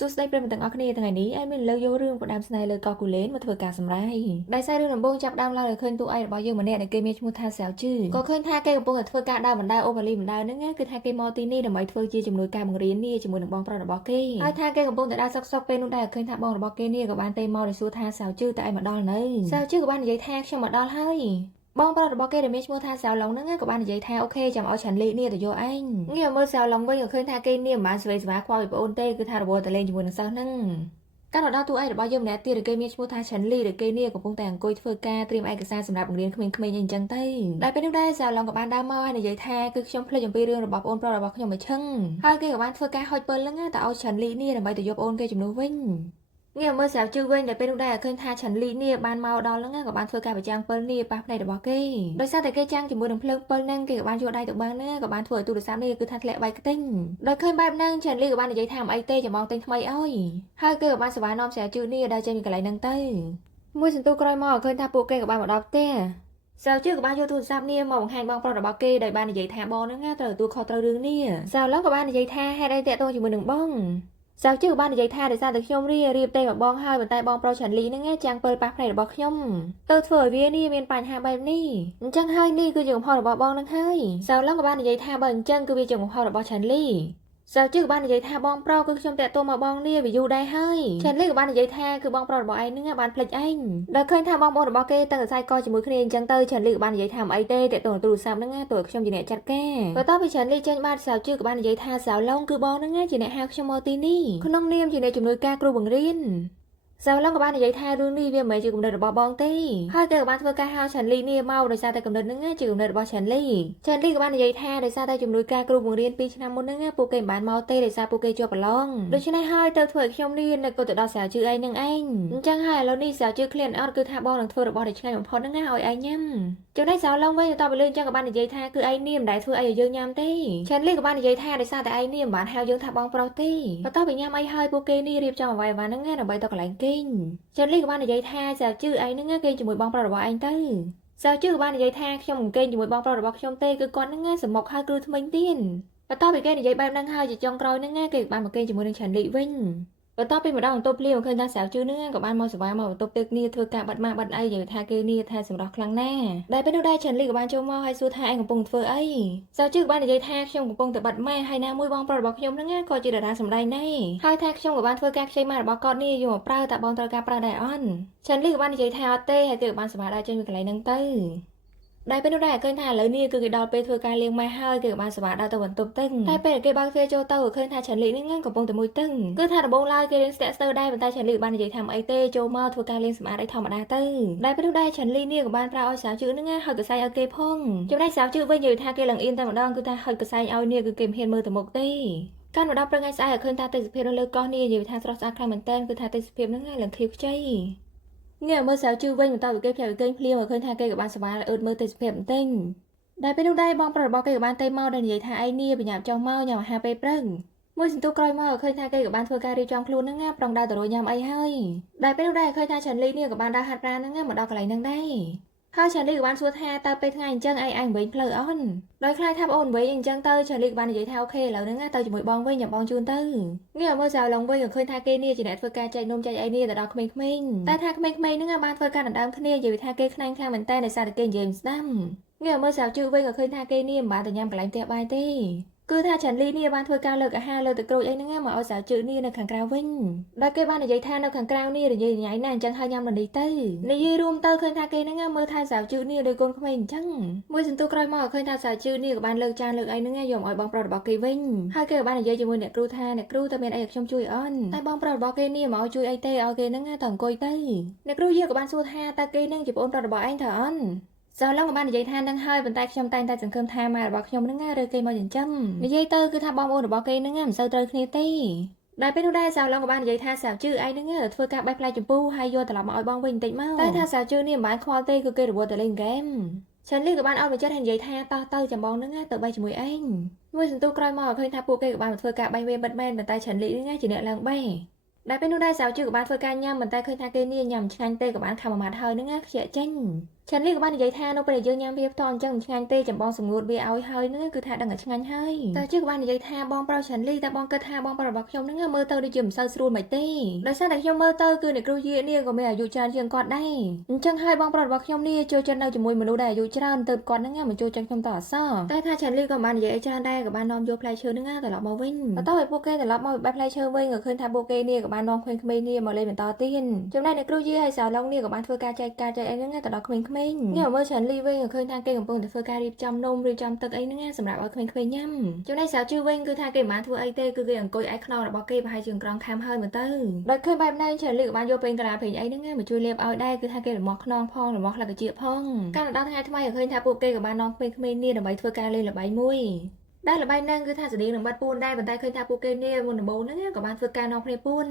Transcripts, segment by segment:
សួស្តីប្រិយមិត្តទាំងអស់គ្នាថ្ងៃនេះអេមានលើកយករឿងផ្ដាំស្នេហ៍លើកោគូលែនមកធ្វើការសម្ដែងដោយសាររឿងដំបូងចាប់ដើមឡើងដោយឃើញតួឯករបស់យើងម្នាក់ដែលគេមានឈ្មោះថាសាវជឺក៏ឃើញថាគេកំពុងតែធ្វើការដើរបណ្ដើរអូម៉ាលីបណ្ដើរហ្នឹងគឺថាគេមកទីនេះដើម្បីធ្វើជាជំនួយការបង្រៀននេះជាមួយនឹងបងប្រុសរបស់គេហើយថាគេកំពុងតែដើរសុកពេលនោះដែរឃើញថាបងរបស់គេនេះក៏បានទេមកដោយសួរថាសាវជឺតើឯងមកដល់នៅសាវជឺក៏បាននិយាយថាខ្ញុំមកដល់ហើយបងប្រុសរបស់គេដែលមានឈ្មោះថាសាវឡុងហ្នឹងក៏បាននិយាយថាអូខេចាំឲ្យឆាន់លីនេះទៅយកឯងងាកមើលសាវឡុងវិញក៏ឃើញថាគេនេះមិនបានស្វែងស្វាខ្វល់ពីប្អូនទេគឺថារវល់តែលេងជាមួយនឹងសិស្សហ្នឹងការដល់តួឯករបស់យើងម្នាក់ទៀតដែលគេមានឈ្មោះថាឆាន់លីដែលគេនេះកំពុងតែអង្គុយធ្វើការត្រៀមឯកសារសម្រាប់បង្រៀនក្មេងៗអីចឹងទៅដែលពេលនោះដែរសាវឡុងក៏បានដើរមកហើយនិយាយថាគឺខ្ញុំភ្លេចអំពីរឿងរបស់ប្អូនប្រុសរបស់ខ្ញុំមួយឈឹងហើយគេក៏បានធ្វើការហុចពិលហ្នឹងទៅឲ្យឆាន់លីនេះដើម្បីទៅយកប្អូនគេជំនួសវិញងាកមើលសាវជឺវិញដែលពេលនោះដែរឃើញថាឆាន់លីនេះបានមកដល់ហ្នឹងក៏បានធ្វើការប្រចាំងពិលនេះប៉ះភ្នែករបស់គេដោយសារតែគេចាំងជាមួយនឹងភ្លើងពិលហ្នឹងគេក៏បានយកដៃទៅបាំងហ្នឹងក៏បានធ្វើឲ្យទូរស័ព្ទនេះគឺថាធ្លាក់បែកខ្ទេញដោយឃើញបែបហ្នឹងឆាន់លីក៏បាននិយាយថាមិនអីទេចាំបងទិញថ្មីអើយហើយគេក៏បានសប្បាយនាំសាវជឺនេះដល់ចេញពីកន្លែងហ្នឹងទៅមួយសន្ទុះក្រោយមកឃើញថាពួកគេក៏បានមកដល់ផ្ទះសាវជឺក៏បានយកទូរស័ព្ទនេះមកបង្ហាញបងប្រុសរបស់គេដោយបាននិយាយថាបងហ្នឹងត្រូវទទួលខុសត្រូវរឿងនេះសាវឡុងក៏បាននិយាយថាហេតុអីតាក់ទងជាមួយនឹងបងសាវជឺក៏បាននិយាយថាដោយសារតែខ្ញុំរៀបទេមកបងហើយប៉ុន្តែបងប្រុសឆាន់លីហ្នឹងចាំងពិលប៉ះភ្នែករបស់ខ្ញុំទៅធ្វើឲ្យវានេះមានបញ្ហាបែបនេះអញ្ចឹងហើយនេះគឺជាកំហុសរបស់បងហ្នឹងហើយសាវឡុងក៏បាននិយាយថាបើអញ្ចឹងគឺវាជាកំហុសរបស់ឆាន់លីសាវជឺក៏បាននិយាយថាបងប្រុសគឺខ្ញុំតាក់ទងមកបងនេះវាយូរដែរហើយឆាន់លីក៏បាននិយាយថាគឺបងប្រុសរបស់ឯងហ្នឹងបានភ្លេចឯងដល់ឃើញថាបងប្អូនរបស់គេតាំងតែខ្សែកជាមួយគ្នាអញ្ចឹងទៅឆាន់លីក៏បាននិយាយថាមិនអីទេតាក់ទងទូរស័ព្ទហ្នឹងទៅខ្ញុំជាអ្នកចាត់ការបន្ទាប់ពីឆាន់លីចេញបានសាវជឺក៏បាននិយាយថាសាវឡុងគឺបងហ្នឹងជាអ្នកហៅខ្ញុំមកទីនេះក្នុងនាមជាអ្នកជំនួយការគ្រូបង្រៀនសាវឡុងក៏បាននិយាយថារឿងនេះវាមិនមែនជាគំនិតរបស់បងទេហើយគេក៏បានធ្វើការហៅឆាន់លីនេះមកដោយសារតែគំនិតហ្នឹងជាគំនិតរបស់ឆាន់លីក៏បាននិយាយថាដោយសារតែជំនួយការគ្រូបង្រៀន2ឆ្នាំមុនហ្នឹងពួកគេមិនបានមកទេដោយសារពួកគេជាប់ប្រឡងដូច្នេះហើយទៅធ្វើឲ្យខ្ញុំនេះនៅក៏ទៅដល់សាវជឺឯងហ្នឹងឯងអញ្ចឹងហើយឥឡូវនេះសាវជឺឃ្លានអត់គឺថាបងនឹងធ្វើរបស់ដែលឆ្ងាញ់បំផុតហ្នឹងឲ្យឯងញ៉ាំចំណែកសាវឡុងវិញតបលើអញ្ចឹងក៏បាននិយាយថាគឺឯងនេះមិនដែលធ្វើអីឲ្យយើងញ៉ាំទេឆាន់លីក៏បាននិយាយថាដោយសារតែឯងនេះមិនបានហៅយើងថាបងប្រុសទេបន្ទាប់ពីញ៉ាំអីហើយពួកគេនេះរៀបចំអ្វីៗហ្នឹងដើម្បីទៅកន្លែងគេងឆាន់លីក៏បាននិយាយថាសាវជឺឯងហ្នឹងគេជាមួយបងប្រុសរបស់ឯងទៅសាវជឺក៏បាននិយាយថាខ្ញុំមិនគេងជាមួយបងប្រុសរបស់ខ្ញុំទេគឺគាត់ហ្នឹងសមុខហើយគឺថ្មិញទៀតបន្ទាប់ពីគេនិយាយបែបហ្នឹងហើយជាចុងក្រោយហ្នឹងគេបានមកគេងជាមួយនឹងឆាន់លីវិញបន្ទាប់ពីម្ដងបន្ទប់ភ្លាមឃើញថាសាវជឺហ្នឹងក៏បានមកសវ៉ាមកបន្ទប់ទឹកនេះធ្វើការបាត់ម៉ាស់បាត់អីនិយាយថាគេនេះថាសម្រស់ខ្លាំងណាស់ដែលពេលនោះដែរឆាន់លីក៏បានចូលមកហើយសួរថាឯងកំពុងធ្វើអីសាវជឺក៏បាននិយាយថាខ្ញុំកំពុងតែបាត់ម៉ាស់ហើយណាមួយបងប្រុសរបស់ខ្ញុំហ្នឹងក៏ជាតារាសម្ដែងដែរហើយថាខ្ញុំក៏បានធ្វើការខ្ចីម៉ាស់របស់គាត់នេះយកមកប្រើតែបងត្រូវការប្រើដែរអន់ឆាន់លីក៏បាននិយាយថាអត់ទេហើយគេក៏បានសវ៉ាដែរចេញពីកន្លែងហ្នឹងទៅដែលពេលនោះដែរឃើញថាឥឡូវនេះគឺគេដល់ពេលធ្វើការលាងម៉ាស់ហើយគេក៏បានសប្បាយដល់ទៅបន្ទប់ទឹកតែពេលគេបើកទ្វារចូលទៅឃើញថាឆាន់លីហ្នឹងកំពុងតែមួយទឹកគឺថាដំបូងឡើយគេរៀនស្ទាក់ស្ទើរដែរប៉ុន្តែឆាន់លីបាននិយាយថាមិនអីទេចូលមកធ្វើការលាងសម្អាតអីធម្មតាទៅដែលពេលនោះដែរឆាន់លីនេះក៏បានប្រើឲ្យសាវជឺហ្នឹងហើយកសែងឲ្យគេផងចំណែកសាវជឺវិញនិយាយថាគេឡើងអៀនតែម្ដងគឺថាហើយកសែងឲ្យនេះគឺគេមិនហ៊ានមើលទៅមុខទេកាលមកដល់ព្រឹកថ្ងៃស្អែកឃើញថាទេសភាពនៅលើកោះនេះនិយាយថាស្រស់ស្អាតខ្លាំងមែនទែនគឺថាទេសភាពហ្នឹងឡើងខៀវខ្ចីងាកមើលសាវជឺវិញបន្តពីគេផ្ញើគេភ្លាមឃើញថាគេក៏បានសប្បាយអឺតមើលទេសភាពបន្តិចដែលពេលនោះដែរបងប្រុសរបស់គេក៏បានទេមកដល់និយាយថាឯងនេះបញ្ញាប់ចុះមកញ៉ាំអាហារពេលព្រឹកមួយសន្ទុះក្រោយមកឃើញថាគេក៏បានធ្វើការរៀបចំខ្លួនហ្នឹងប្រងដើរទៅរកញ៉ាំអីហើយដែលពេលនោះដែរឃើញថាឆាន់លីនេះក៏បានដើរហាត់ប្រាណហ្នឹងមកដល់កន្លែងហ្នឹងដែរហើយឆាន់លីក៏បានសួរថាតើពេលថ្ងៃអញ្ចឹងឯងវិញផ្លូវអន់ដោយខ្លាចថាបងវិញអញ្ចឹងទៅឆាន់លីក៏បាននិយាយថាអូខេឥឡូវហ្នឹងទៅជាមួយបងវិញញ៉ាំបងជូនទៅងាកមើលសាវឡុងវិញក៏ឃើញថាគេនេះជាអ្នកធ្វើការចែកនំចែកអីនេះទៅដល់ក្មេងៗតែថាក្មេងៗហ្នឹងបានធ្វើការដណ្ដើមគ្នានិយាយថាគេខ្លាំងខ្លាំងមែនតើដោយសារតែគេនិយាយមិនស្ដាប់ងាកមើលសាវជឺវិញក៏ឃើញថាគេនេះមិនបានទៅញ៉ាំកន្លែងផ្ទះបាយទេគឺថាឆាន់លីនេះបានធ្វើការលើកអាហារលើទឹកក្រូចអីហ្នឹងមកឲ្យសាវជឺនេះនៅខាងក្រៅវិញដោយគេបាននិយាយថានៅខាងក្រៅនេះរញ៉ៃណាស់អញ្ចឹងហើយញ៉ាំនេះទៅនិយាយរួមទៅឃើញថាគេហ្នឹងមើលថែសាវជឺនេះដោយកូនក្មេងអញ្ចឹងមួយសន្ទុះក្រោយមកឃើញថាសាវជឺនេះក៏បានលើកចានលើកអីហ្នឹងយកមកឲ្យបងប្រុសរបស់គេវិញហើយគេក៏បាននិយាយជាមួយអ្នកគ្រូថាអ្នកគ្រូតើមានអីឲ្យខ្ញុំជួយអន់តែបងប្រុសរបស់គេនេះមកជួយអីទេឲ្យគេហ្នឹងទៅអង្គុយទៅអ្នកគ្រូយាក៏បានសួរថាតើគេហ្នឹងជាបងប្រុសរបស់ឯងតើអន់សាវឡុងក៏បាននិយាយថានឹងហើយប៉ុន្តែខ្ញុំតែងតែសង្ឃឹមថាម៉ែរបស់ខ្ញុំនឹងរើគេមកចិញ្ចឹមនិយាយទៅគឺថាបងប្អូនរបស់គេនឹងមិនសូវត្រូវគ្នាទេដែលពេលនោះដែរសាវឡុងក៏បាននិយាយថាសាវជឺឯងនឹងធ្វើការបេះផ្លែចម្ពូហើយយកត្រឡប់មកឲ្យបងវិញបន្តិចមកតែថាសាវជឺនេះមិនបានខ្វល់ទេគឺគេរវល់តែលេងហ្គេមឆាន់លីក៏បានអត់បញ្ជាក់ហើយនិយាយថាតោះទៅចាំបងនឹងទៅបេះជាមួយឯងមួយសន្ទុះក្រោយមកឃើញថាពួកគេក៏បានធ្វើការបេះវាបិទមែនប៉ុន្តែឆាន់លីនឹងជាអ្នកឡើងបេះដែលពេលនោះដែរសាវជឺក៏បានធ្វើការញ៉ាំប៉ុន្តែឃើញថាគេនេះញ៉ាំឆ្ងាញ់ទេក៏បានខំមួយម៉ាត់ហើយនឹងខ្ជាក់ចេញ ฉันรีก็บ้านใหญ่ท่าโนไปเยอะยามเพียบตอนจังงานเตะจำบองสมงดเบียเอาให้นึกคือท่าดังกับงานให้แต่ชื่อบ้านใหญ่ท่าบองเปล่าฉันรีแต่บองกระท่าบองประบักยมนึกเมื่อเตอได้ยืมเซอร์สรูนใหม่เต้โดยสร้างแต่ยมเมื่อเตอคือในครูยีเนี่ยก็ไม่อายุจานยังกอดได้จังให้บองประบักยมนี่โจจันเราจะมวยมนุษย์ได้อายุจานเติมก่อนนึกเหมือนโจจันคำต่อซ่อแต่ถ้าฉันรีกับบ้านใหญ่จานได้กับบ้านนอมโยพลายเชิญนึกแต่ละมาวิ่งต้องไปโปเกแต่ละมาแบบพลายเชิญวิ่งกับเคยทำโปเกเนี่ยกับบ้านนอมเคยขมิ้นเนี่ยมาเลยเป็นต่อตีนจำได้ในครูยีให้สาวลองเนี่ยกับบ้านเพื่อการใจไอ้นึกแต่ละขมิ้นเนี่ยเมื่อฉันรีวิ่งเคยทางเก่งของปุ่นแต่เพื่อการรีบจำนมรีบจำตึกไอ้นึกสำหรับเอาเคยย่ำจำได้สาวชื่อวิ่งคือทางเก่งมาทัวไอเต้คือเก่งกอยไอคอนบอกเก็บให้จึงกรองคำให้เหมือนเต้โดยเคยแบบนั้นฉันรีกับบ้านโยเป็นกระดาษเพลงไอ้นึกมาช่วยเรียบเอาได้คือทางเก่งหมอกนองพองหรือหมอกหลักเจี๊ยบพองการดัดทางทำไมเคยทางปูเก้กับบ้านน้องเป็นขมิ้นเนี่ยเดี๋ยวใบเพื่อการเล่นหรือใบมุ้ยได้หรือใบนั่งคือท่าแสดงหรือบัดปูนได้บรรทัดเคยทาปูเกเน่บนหนึ่งโบนึกกับบ้านฝึกการนองเพลปูน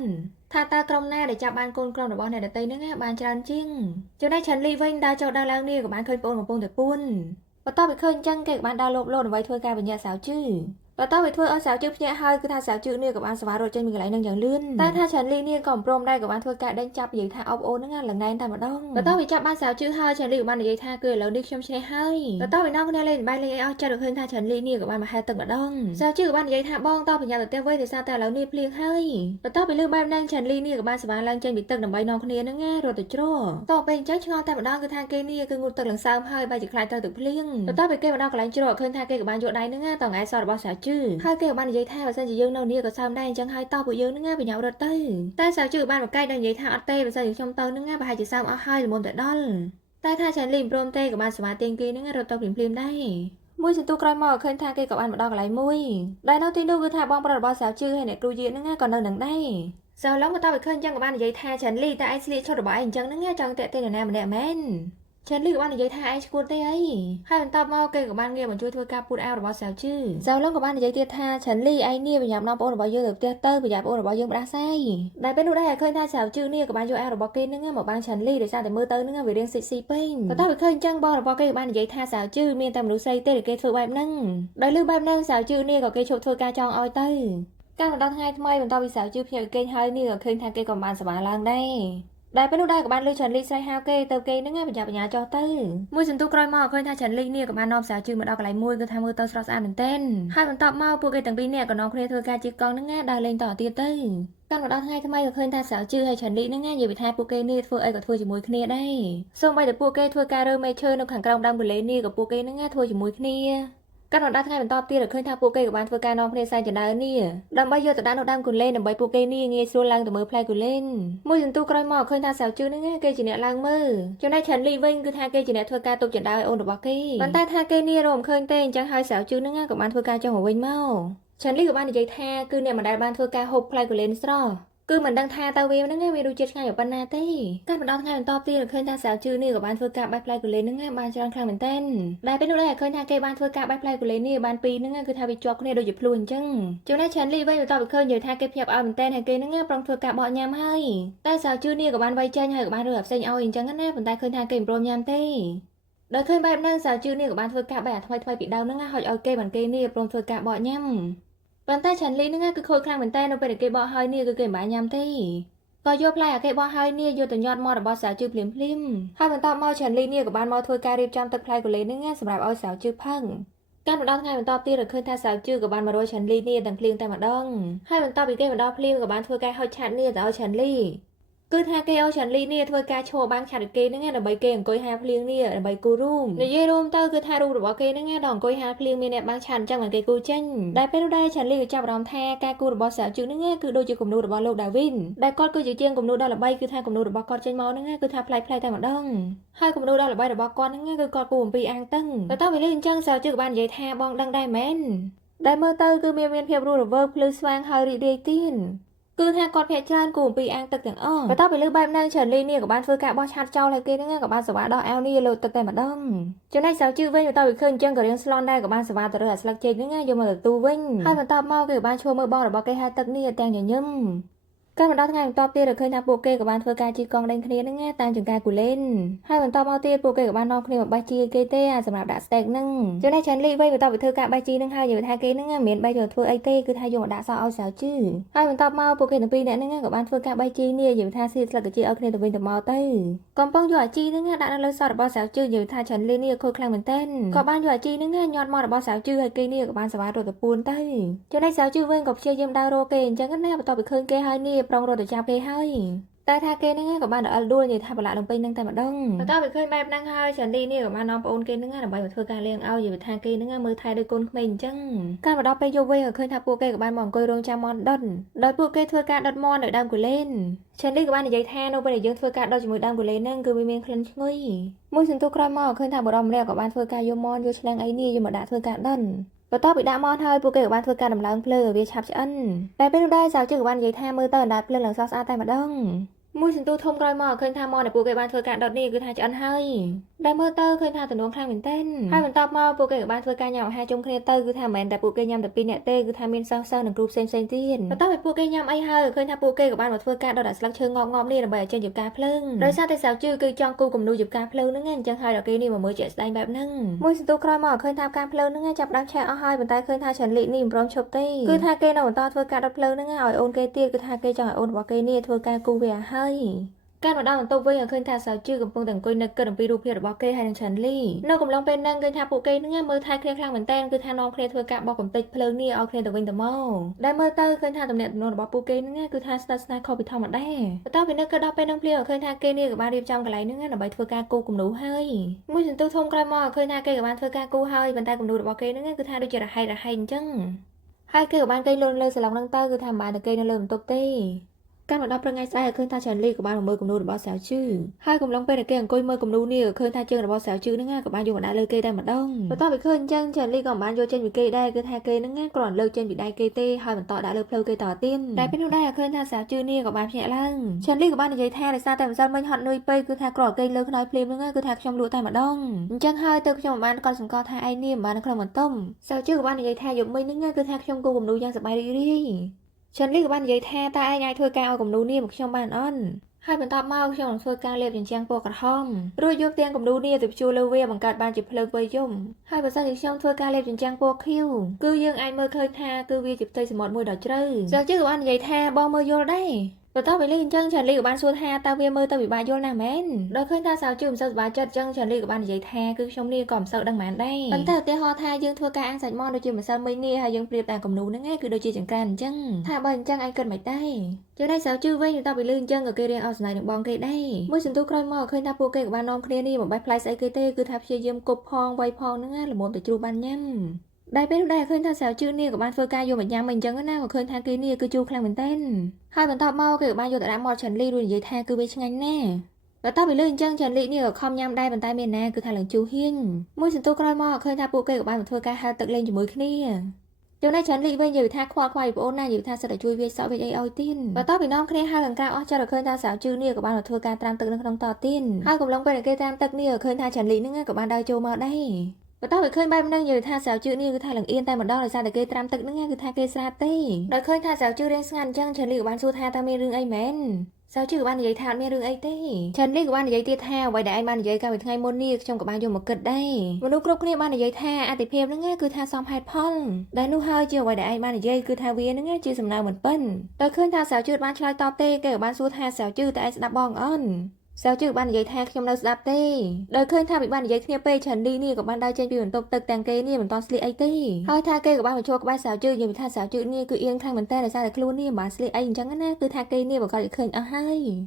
ท่าตากรมหน้าได้จับบ้านโกนกรมหรือบอลเนี่ยเตยนึกบ้านจานจิ้งจะได้ฉันรีเว้นดาวเจ้าดาวแล้วนี่กับบ้านเคยปูนกับปูนแต่ปูนพอต่อไปเคยจังเก็บบ้านดาวโลบโลดไว้ถ้วยการปัญญาสาวชื่อพอต่อไปถ้วยเอาสาวชื่อพญาให้คือท่าสาวชื่อเนี่ยกับบ้านสวารถจะมีอะไรนึงอย่างลื่นแต่ถ้าฉันรีเนี่ยก่อมโปรมได้กับบ้านถ้วยการได้จับอยู่ท่าเอาโอนึกหลังในทำมาดองพอต่อไปจับบ้านสาวชื่อให้ฉันรีกับบ้านใหญ่ท่าเกิดแล้วนึกชมใช่ให้พอต่อไปน้องคนนี้เล่นใบเลยเอาจะđược hơnท่าฉันรีเนี่ยกับบ้านมาให้ตึกมาดองสาวชื่อบ้านใหญ่ท่าบ้องต่อไปยาตัวเต้ไว้แต่ซาแต่แล้วนี่เพลียงให้พอต่อไปเรื่องบ้านนั่งฉันรีเนี่ยกับบ้านสวารลังจังบิดตึกหนังใบน้องคนนี้นึกง่ายรถติดโจ้ต่อไปจังชงเอาแต่มาดองคือทางเกนี่คืองูตึกหลังซ้ำให้ใบจะคลายตึกเพลียงพอต่อไปเก็บมาดองกับหลังโจ้ขึ้นทางเกกับบ้านโจ้ได้นึกง่ายต่อไงสอดบ้านสาวชื่อให้เก็บบ้านใหญ่ท่าสันจะยืนเอาเนี่ยก็ซ้ำได้จังให้ต่อผู้ยืนนึกง่ายไปเหยาะรถเต้แต่สาวชื่อบ้านมาใกล้ดังใหญ่ท่าอัดเต้ไปสันอยู่ชมเต้นึกง่ายไปให้จะซ้ำเอาให้หรือมุมแต่ดอลแต่ถ้าฉันลิมโปรมเต้กับบ้านสมาเตียงกีนึกง่ายรถเต้พลิมได้มุ้ยฉันตู้กรอยหมอขึ้นทางเกกับบ้านมาดองกับไหลมุ้ยได้น้องตีนูคือท่าบ้องประดับสาวชื่อให้เนี่ยครูยืนนึกง่ายก่อนเดินหนังได้สาวล้อมก็ต่อไปขึ้นจังกับบ้านใหญ่ท่าฉันลีแต่ไอซ์ลีชดบ่ายจังนึกง่ายจังเตะเต้นแนวมันแดงแมนฉันรีกับบ้านใหญ่ท่าไอซ์กูเต้ไอให้มันตอบมาเกกับบ้านเงี้ยมันช่วยทัวร์การพูดเอาหรือว่าสาวชื่อสาวล้อมกับบ้านใหญ่เตี้ยท่าฉันรีไอเนี่ยไปหยาบน้องโอนหรือว่าเยอะหรือเตี้ยเตอร์ไปหยาบโอนหรือว่าเยอะมาได้ได้เป็นดูได้เคยท่าสาวชื่อเนี่ยกับบ้านโยเอาหรือว่าเกนึกง่ายหมู่บ้านฉันรีโดยสร้างแต่มือเตอร์นึกง่ายไปเรียนซีเป็นก็ต่อไปขึ้นจังบอลหรือว่าเกกับบ้านใหญ่ท่าสาวชื่อมีแต่มนุษย์ใส่เต้หรือเกทัวร์แบบนั่งได้ลืมแบบนั่งสาวชื่อเนี่ยกับเกโชว์ทัวร์การจองเอาเตอร์การมาดองให้ทำไมมันต้องมีสาวชื่อเพียงเกย์ให้นี่กับขึ้นทางเกกับบ้านสบายล่างได้เป็นดูได้กับบ้านลือฉันลีใส่ฮาวเกเติมเกนึกง่ายเป็นยาปัญญาจอเตอร์มือฉันตู้กรอยหม้อเคยท่าฉันลีเนี่ยกับบ้านนอมสาวชื่อมันเอากระไรมือก็ทำมือเตอร์สระสะอาดเต้นให้มันตอบเมาปูเกตั้งปีเนี่ยกับน้องเคลียร์เธอการจีกองนึกง่ายได้เล่นต่อเตียเตอร์การมาดองให้ทำไมกับเคยท่าสาวชื่อให้ฉันลีนึกง่ายอยู่ไปท่าปูเกนี่ทัวร์ไอกับทัวร์จมูกเคลียได้ส่งไปแต่ปูเกทัวร์การเริ่มไม่เชิญนกขังกรองดำบุเลนี่กับปูเกนึกง่ายทัวร์จมูกเคลียการนอนด้านท้ายเป็นตอบตีหรือเคยทำปูเกกับบ้านเพื่อการนอนเพลย์ไซน์จะได้นี่ดำใบโยแต่ด้านนอกด้านกุนเล่นดำใบปูเกนี่เงี้ยส่วนล่างแต่มือเพลย์กุนเล่นมือถึงตู้กระหม่อเคยทำสาวชื่อนึกง่ายเกจิเนะล่างมือจนได้ฉันรีวิ่งคือทางเกจิเนะเพื่อการตกจะได้โอนดบักกี้บรรดาทางเกนี่รวมเคยเต้นจังให้สาวชื่อนึกง่ายกับบ้านเพื่อการจังหัววิ่งเมาฉันรีกับบ้านในใจแท้คือเนี่ยมันได้บ้านเพื่อการหกเพลย์กุนเล่นสตรอคือเหมือนดังทาตาเวมันนึกง่ายเมนูเจ็ดง่ายอยู่ปนนาเต้การมันดองง่ายเป็นตอบตีหรือเคยทาสาวชื่อนี่กับบ้านเพื่อการใบเพลย์กุนเล่นนึกง่ายบ้านจรังคลางเหมือนเต้นได้เป็นดูได้เคยทาเกบ้านเพื่อการใบเพลย์กุนเล่นนี่บ้านปีนึกง่ายคือทาไปจอกคนนี้โดยหยุดพลุนจังจนได้ฉันรีไว้อยู่ต่อไปเคยอยู่ทาเก็บเพียบเอาเหมือนเต้นให้เกนึกง่ายปรองเพื่อการบ่อยามให้แต่สาวชื่อนี่กับบ้านใบเจนให้กับบ้านเรือแบบเซนเอาอีกจังงั้นแน่ผลตายเคยทาเกมโปรยามเต้โดยเคยแบบนั้นสาวชื่อนี่กับบ้านเพื่อการแบบทำไมปิดดาวนึกง่ายหอยเอาเกบันเกนี่ปรองเพื่อการบ่อยามบรรดาฉันลีนึกง่ายคือโคยคลางเหมือนเต้นเอาไปเด็กเกบ่อยนี่คือเกมบ่อยามเต้ก็ยกไล่เก็บบ่อให้เนี่ยอยู่ตัวยอดมอดบอสาวจื้อพลิมให้มันตอบมอฉันลีเนี่ยกับบ้านมอถวยการรีบจำตึกไพรกุเลนึกง่ายสำหรับเอาสาวจื้อพังการมันดองไงมันตอบตีหรือเคยท่าสาวจื้อกับบ้านมาโดยฉันลีเนี่ยดังเพลียงแต่มาดองให้มันตอบอีกเกมันดองเพลียงกับบ้านถวยการเขาชัดเนี่ยแต่เอาฉันลีคือทาเกเอาฉันลีเนี่ยถวยการโชว์บางฉันเกนึกง่ายดับใบเกมกอยฮาเพลียงเนี่ยดับใบกูรูมในเยรูมเตอร์คือทารูหรือว่าเกนึกง่ายดองกอยฮาเพลียงมีเนี่ยบางฉันจังเหมือนเกกูเจนได้เป็นได้ฉันลีจับรอมแท้การกูหรือบอสาวจื้อนึกง่ายคือโดยจีกลุ่มนูหรือบอโลกดาวินได้ก็คือจีเจียงกลุ่มนูได้หรือใบคือทากลุ่มนูหรือบอคอนเจนมอนึกง่ายคือทาเพลย์แต่มาดองให้กลุ่มนูได้หรือใบหรือบอคอนนึกง่ายคือกอกูมปีอังตึงแต่ต้องไปเล่นจังสาวจื้อบ้านใหญ่แท้บองดังได้แมนได้เมื่อเตอร์คือเมียนเพียบรูหรือเวิร์กพลูสวางไฮริเดตินคือทางกอดเพชรจานกลุ่มปีอังตึกอย่างอ้อไปต้องไปเลือกแบบนั่งเฉินลีเนี่ยกับบ้านเฟื่อกะบอชัดเจ้าอะไรเกนึกง่ายกับบ้านสวัสดิ์ดอกแอลนี่เลยตึกแต่มาดองจนได้สาวจื้อเว้นอยู่ต่ออีกขึ้นจังกับเรื่องสลอนได้กับบ้านสวัสดิ์แต่เรื่องสลักเจนนึกง่ายอยู่มาตูเว้นให้มันตอบเมากับบ้านชัวมือบอหรือบอเกให้ตึกนี่แต่งอย่างยิ่ม การបន្តថ្ងៃបន្តទៀតរកឃើញថាពួកគេក៏បានធ្វើការជិះកង់ដេញគ្នាហ្នឹងណាតាមចង្ការគូលែនហើយបន្តមកទៀតពួកគេក៏បាននាំគ្នាមកបេះជីគេទេសម្រាប់ដាក់ស្តេកហ្នឹងចំណែកចាន់លីវិញបន្តទៅធ្វើការបេះជីហ្នឹងហើយនិយាយថាគេហ្នឹងមានបេះយកធ្វើអីទេគឺថាយកមកដាក់សក់ឲ្យសាវជឺហើយបន្តមកពួកគេទាំងពីរនាក់ហ្នឹងក៏បានធ្វើការបេះជីនេះនិយាយថាស៊ីស្លឹកជីឲ្យគ្នាទៅវិញទៅមកទៅកំពុងយកអាជីហ្នឹងដាក់នៅលើសក់របស់សាវជឺនិយាយថាចាន់លីនេះខូចខ្លាំងមែនទែនក៏បានយកអាជីហ្នឹងញាត់មករបស់សាវជឺហើយគេនេះក៏បានសវ៉ារត់ទៅពួនទៅចំណែកសាវជឺវិញក៏ព្យាយាមដើររកគេអញ្ចឹងណាបន្តទៅឃើញគេហើយនេះប្រុងរត់ទៅចាប់គេហើយតែថាគេហ្នឹងក៏បានរអិលដួលនិយាយថាប្រឡាក់លំពេញហ្នឹងតែម្ដងបន្តទៅឃើញបែបហ្នឹងហើយចាន់លីនេះក៏បាននាំប្អូនគេហ្នឹងដើម្បីមកធ្វើការលៀងឲ្យនិយាយថាគេហ្នឹងមើលថែដូចកូនក្មេងអញ្ចឹងកាលមកដល់ពេលយប់វិញក៏ឃើញថាពួកគេក៏បានមកអង្គុយរងចាំមន់ដុតដោយពួកគេធ្វើការដុតមន់នៅដើមគូលែនចាន់លីក៏បាននិយាយថានៅពេលដែលយើងធ្វើការដុតជាមួយដើមគូលែនហ្នឹងគឺវាមានក្លិនឈ្ងុយមួយសន្ទុះក្រោយមកឃើញថាបុរសម្នាក់ក៏បានធ្វើការយកមន់យកឆ្នាំងអីនេះយកមកដាក់ធ្វើការដុតបន្ទាប់ពីដាក់មកហើយពួកគេក៏បានធ្វើការដំឡើងភ្លើងឲ្យវាឆាប់ឆ្អិនតែពេលនោះដែរសាវជឺក៏បាននិយាយថាមើលទៅអណ្ដាតភ្លើងឡើងស្រស់ស្អាតតែម្ដងមួយសន្ទុះធំក្រោយមកឃើញថាមកដែលពួកគេបានធ្វើការដុតនេះគឺថាឆ្អិនហើយដែលមើលទៅឃើញថាទំនងខ្លាំងមែនទែនហើយបន្ទាប់មកពួកគេក៏បានធ្វើការញ៉ាំអាហារជុំគ្នាទៅគឺថាមិនមែនតែពួកគេញ៉ាំតែពីរនាក់ទេគឺថាមានសិស្សនិងគ្រូផ្សេងៗទៀតបន្ទាប់ពីពួកគេញ៉ាំអីហើយឃើញថាពួកគេក៏បានមកធ្វើការដុតដាក់ស្លឹកឈើងប់នេះដើម្បីឲ្យចេញជាផ្កាភ្លើងដោយសារតែសាវជឺគឺចង់គូគំនូជាផ្កាភ្លើងហ្នឹងអញ្ចឹងហើយដល់គេនេះមកមើលជាក់ស្ដែងបែបហ្នឹងមួយសន្ទុះក្រោយមកឃើញថាផ្កាភ្លើងហ្នឹងចាប់ដើមឆេះអស់ហើយប៉ុន្តែឃើញថាឆាន់លីនេះមិនព្រមឈប់ទេគឺថាគេនៅបន្តធ្វើការដុតភ្លើងហ្នឹងឲ្យអូនគេទៀតគឺថាគេចង់ឲ្យអូនរបស់គេនេះធ្វើការគូវាហើយការមកដល់បន្ទប់វិញឃើញថាសាវជឺកំពុងតែអង្គុយនឹកគិតអំពីរូបភាពរបស់គេហើយនឹងឆាន់លីនៅកំឡុងពេលហ្នឹងឃើញថាពួកគេហ្នឹងមើលថែគ្នាខ្លាំងមែនតើគឺថានាំគ្នាធ្វើការបោះកំទេចភ្លើងនេះឲ្យគ្នាទៅវិញទៅមកដែលមើលទៅឃើញថាទំនាក់ទំនងរបស់ពួកគេហ្នឹងគឺថាស្និទ្ធស្នាលខុសពីធម្មតាបន្ទាប់ពីនឹកគិតដល់ពេលហ្នឹងភ្លាមឃើញថាគេនេះក៏បានរៀបចំកន្លែងហ្នឹងដើម្បីធ្វើការគូគំនូហើយមួយសន្ទុះធំក្រោយមកឃើញថាគេក៏បានធ្វើការគូហើយប៉ុន្តែគំនូរបស់គេហ្នឹងគឺថាដូចជារហែកអញ្ចឹងហើយគេក៏បានគេលូនលើសាឡុងហ្នឹងទៅគឺថាមិនបានតែគេនៅលើបន្ទប់ទេការមកដល់ព្រឹកថ្ងៃស្អែកឃើញថាចាន់លីក៏បានមកមើលគំនូរបស់សាវជឺហើយកំឡុងពេលដែលគេអង្គុយមើលគំនូនេះឃើញថាជើងរបស់សាវជឺហ្នឹងក៏បានយកមកដាក់លើគេតែម្ដងបន្ទាប់ពីឃើញអញ្ចឹងចាន់លីក៏មិនបានយកចេញពីគេដែរគឺថាគេហ្នឹងគ្រាន់លើកចេញពីដៃគេទេហើយបន្តដាក់លើភ្លៅគេតទៀតតែពេលនោះដែរឃើញថាសាវជឺនេះក៏បានភ្ញាក់ឡើងចាន់លីក៏បាននិយាយថាដោយសារតែម្សិលមិញហត់នឿយពេកគឺថាគ្រាន់គេលើខ្នើយភ្លាមហ្នឹងគឺថាខ្ញុំលក់តែម្ដងអញ្ចឹងហើយទៅខ្ញុំមិនបានកត់សម្គាល់ថាឯងនេះមិនបាននៅក្នុងបន្ទប់សាវជឺក៏បាននិយាយថាយប់មិញហ្នឹងគឺថាខ្ញុំគូគំនូយ៉ាងសប្បាយរីករាយចាន់លីក៏បាននិយាយថាតើឯងអាចធ្វើការឲ្យគំនូនេះមកខ្ញុំបានអត់ហើយបន្តមកខ្ញុំនឹងធ្វើការលាបជញ្ជាំងពណ៌ក្រហមរួចយកទាំងគំនូនេះទៅព្យួរលើវាបង្កើតបានជាភ្លើងវ័យយំហើយបើសិនជាខ្ញុំធ្វើការលាបជញ្ជាំងពណ៌ខៀវគឺយើងអាចមើលឃើញថាគឺវាជាផ្ទៃសមុទ្រមួយដ៏ជ្រៅចាន់លីក៏បាននិយាយថាបងមើលយល់ដែរបន្ទាប់ពីលីអញ្ចឹងចាន់លីក៏បានសួរថាតើវាមើលទៅពិបាកយល់ណាស់មែនដល់ឃើញថាសាវជឺមិនសូវសប្បាយចិត្តអញ្ចឹងចាន់លីក៏បាននិយាយថាគឺខ្ញុំនេះក៏មិនសូវដឹងមែនដែរប៉ុន្តែឧទាហរណ៍ថាយើងធ្វើការអាំងសាច់មាន់ដូចជាម្សិលមិញនេះហើយយើងប្រៀបតែគំនូហ្នឹងគឺដូចជាចង្ក្រានអញ្ចឹងថាបើអញ្ចឹងឯងគិតមិនដែរចំណែកសាវជឺវិញបន្ទាប់ពីលីអញ្ចឹងក៏គេរៀងអស់ស្នេហ៍នឹងបងគេដែរមួយសន្ទុះក្រោយមកឃើញថាពួកគេក៏បាននាំគ្នានេះមកបេះផ្លែស្អីគេទេគឺថាព្យាយាមគប់ផងវាយផងហ្នឹងល្មមទៅជ្រុះបានញ៉ាំដែលពេលនោះដែរឃើញថាសាវជឺនេះក៏បានធ្វើការយកមកញ៉ាំមិនអញ្ចឹងណាក៏ឃើញថាគេនេះគឺជូរខ្លាំងមែនទែនហើយបន្ទាប់មកគេក៏បានយកទៅដាក់មាត់ចាន់លីរួចនិយាយថាគឺវាឆ្ងាញ់ណាស់បន្ទាប់ពីលើអញ្ចឹងចាន់លីនេះក៏ខំញ៉ាំដែរប៉ុន្តែមានណាគឺថាឡើងជូរហៀងមួយសន្ទុះក្រោយមកឃើញថាពួកគេក៏បានមកធ្វើការហែលទឹកលេងជាមួយគ្នាចំណែកចាន់លីវិញនិយាយថាខ្វល់ខ្វាយប្អូនណានិយាយថាសិតតែជួយវាយសក់វាយអីឲ្យទៀតបន្ទាប់ពីនាំគ្នាហៅអង្ការអស់ចិត្តឃើញថាសាវជឺនេះក៏បានមកធ្វើការត្រាំទឹកនៅក្នុងតទៀតហើយកំឡុងពេលដែលគេត្រាំទឹកនេះឃើញថាចាន់លីហ្នឹងក៏បានដើរចូលមកដែរបន្ទាប់ពីឃើញបែបហ្នឹងនិយាយថាសាវជឺនេះគឺថាលង្អៀនតែម្ដងដោយសារតែគេត្រាំទឹកហ្នឹងគឺថាគេស្រាតទេដល់ឃើញថាសាវជឺរៀងស្ងាត់អញ្ចឹងចាន់លីក៏បានសួរថាតើមានរឿងអីមែនសាវជឺក៏បាននិយាយថាអត់មានរឿងអីទេចាន់លីក៏បាននិយាយទៀតថាអ្វីដែលឯងបាននិយាយកាលពីថ្ងៃមុននេះខ្ញុំក៏បានយកមកគិតដែរមនុស្សគ្រប់គ្នាបាននិយាយថាអតិភិបហ្នឹងគឺថាសមហេតុផលដែលនោះហើយជាអ្វីដែលឯងបាននិយាយគឺថាវាហ្នឹងជាសំណើមិនពិនដល់ឃើញថាសាវជឺបានឆ្លើយតបទេគេក៏បានសួរថាសាវជឺតើឯងស្ដាប់បងអត់សាវជឺបាននិយាយថាខ្ញុំនៅស្ដាប់ទេដោយឃើញថាពីបាននិយាយគ្នាពេកចាន់លីនេះក៏បានដើរចេញពីបន្ទប់ទឹកទាំងគេនេះមិនតន់ស្លៀកអីទេហើយថាគេក៏បានមកជួក្បែរសាវជឺនិយាយថាសាវជឺនេះគឺអៀងខាងមែនតើដោយសារតែខ្លួននេះមិនបានស្លៀកអីអញ្ចឹងណាគឺថាគេនេះបង្កើតឲ្យឃើញអស់ហើ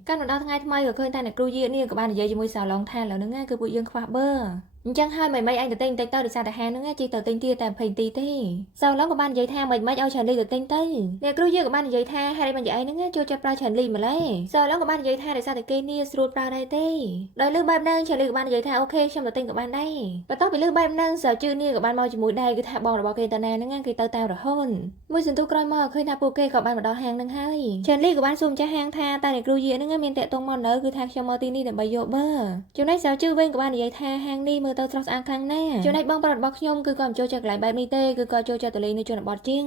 យកាលមកដល់ថ្ងៃថ្មីក៏ឃើញថាអ្នកគ្រូយានេះក៏បាននិយាយជាមួយសាឡុងថាឥឡូវហ្នឹងគឺពួកយើងខ្វះបឺអញ្ចឹងហើយមិនឯងទៅទិញតិចទៅដោយសារតែហាងហ្នឹងជីទៅទិញទៀតតែ20នាទីទេសាឡុងក៏បាននិយាយថាមិនឲ្យចាន់លីទៅទិញទៅអ្នកគ្រូយើងក៏បាននិយាយថាហេតុអីមិននិយាយហ្នឹងចូលចិត្តប្រើចាន់លីម្ល៉េះសាឡុងក៏បាននិយាយថាដោយសារតែគេនេះស្រួលប្រើដែរទេដោយលើបែបហ្នឹងចាន់លីក៏បាននិយាយថាអូខេខ្ញុំទៅទិញក៏បានដែរបន្ទាប់ពីលើបែបហ្នឹងសាវជឺនេះក៏បានមកជាមួយដែរគឺថាបងរបស់គេតាណាហ្នឹងគេទៅតាមរហូតមួយសន្ទុះក្រោយមកឃើញថាពួកគេក៏បានមកដល់ហាងហ្នឹងហើយចាន់លីក៏បានសួរម្ចាស់ហាងថាតើអ្នកគ្រូយើងហ្នឹងមានតាក់ទងមកនៅគឺថាខ្ញុំមកទីនេះដើម្បីយកបឺចំណែកសាវជឺវិញក៏បាននិយាយថាហាងនេះមើលទៅស្រស់ស្អាតខ្លាំងណាស់ចំណែកបងប្រុសរបស់ខ្ញុំគឺក៏មិនចូលចិត្តកន្លែងបែបនេះទេគឺក៏ចូលចិត្តទៅលេងនៅជនបទជាង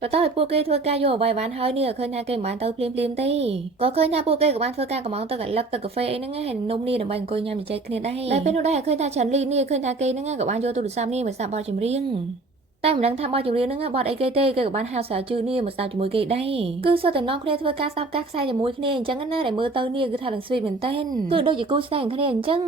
បន្ទាប់ពីពួកគេធ្វើការយកអ្វីបានហើយនេះឃើញថាគេមិនបានទៅភ្លាមទេក៏ឃើញថាពួកគេក៏បានធ្វើការកំងទឹកអាឡឹកទឹកកាហ្វេអីហ្នឹងហើយនំនេះដើម្បីអង្គុយញ៉ាំជជែកគ្នាដែរតែពេលនោះដែរឃើញថាឆាន់លីនេះឃើញថាគេហ្នឹងក៏បានយកទូរស័ព្ទនេះមកស្ដាប់បទចម្រៀងតែមិនដឹងថាបទចម្រៀងហ្នឹងបទអីគេទេគេក៏បានហៅសាវជឿនេះមកស្ដាប់ជាមួយគេដែរគឺសុទ្ធតែនាំគ្នាធ្វើការស្ដាប់ការខ្សែជាមួយគ្នាអញ្ចឹងណាដែលមើលទៅនេះគឺថានឹងស្វីតមែនទែនគឺដូចជាគូស្នេហ៍គ្នាអញ្ចឹង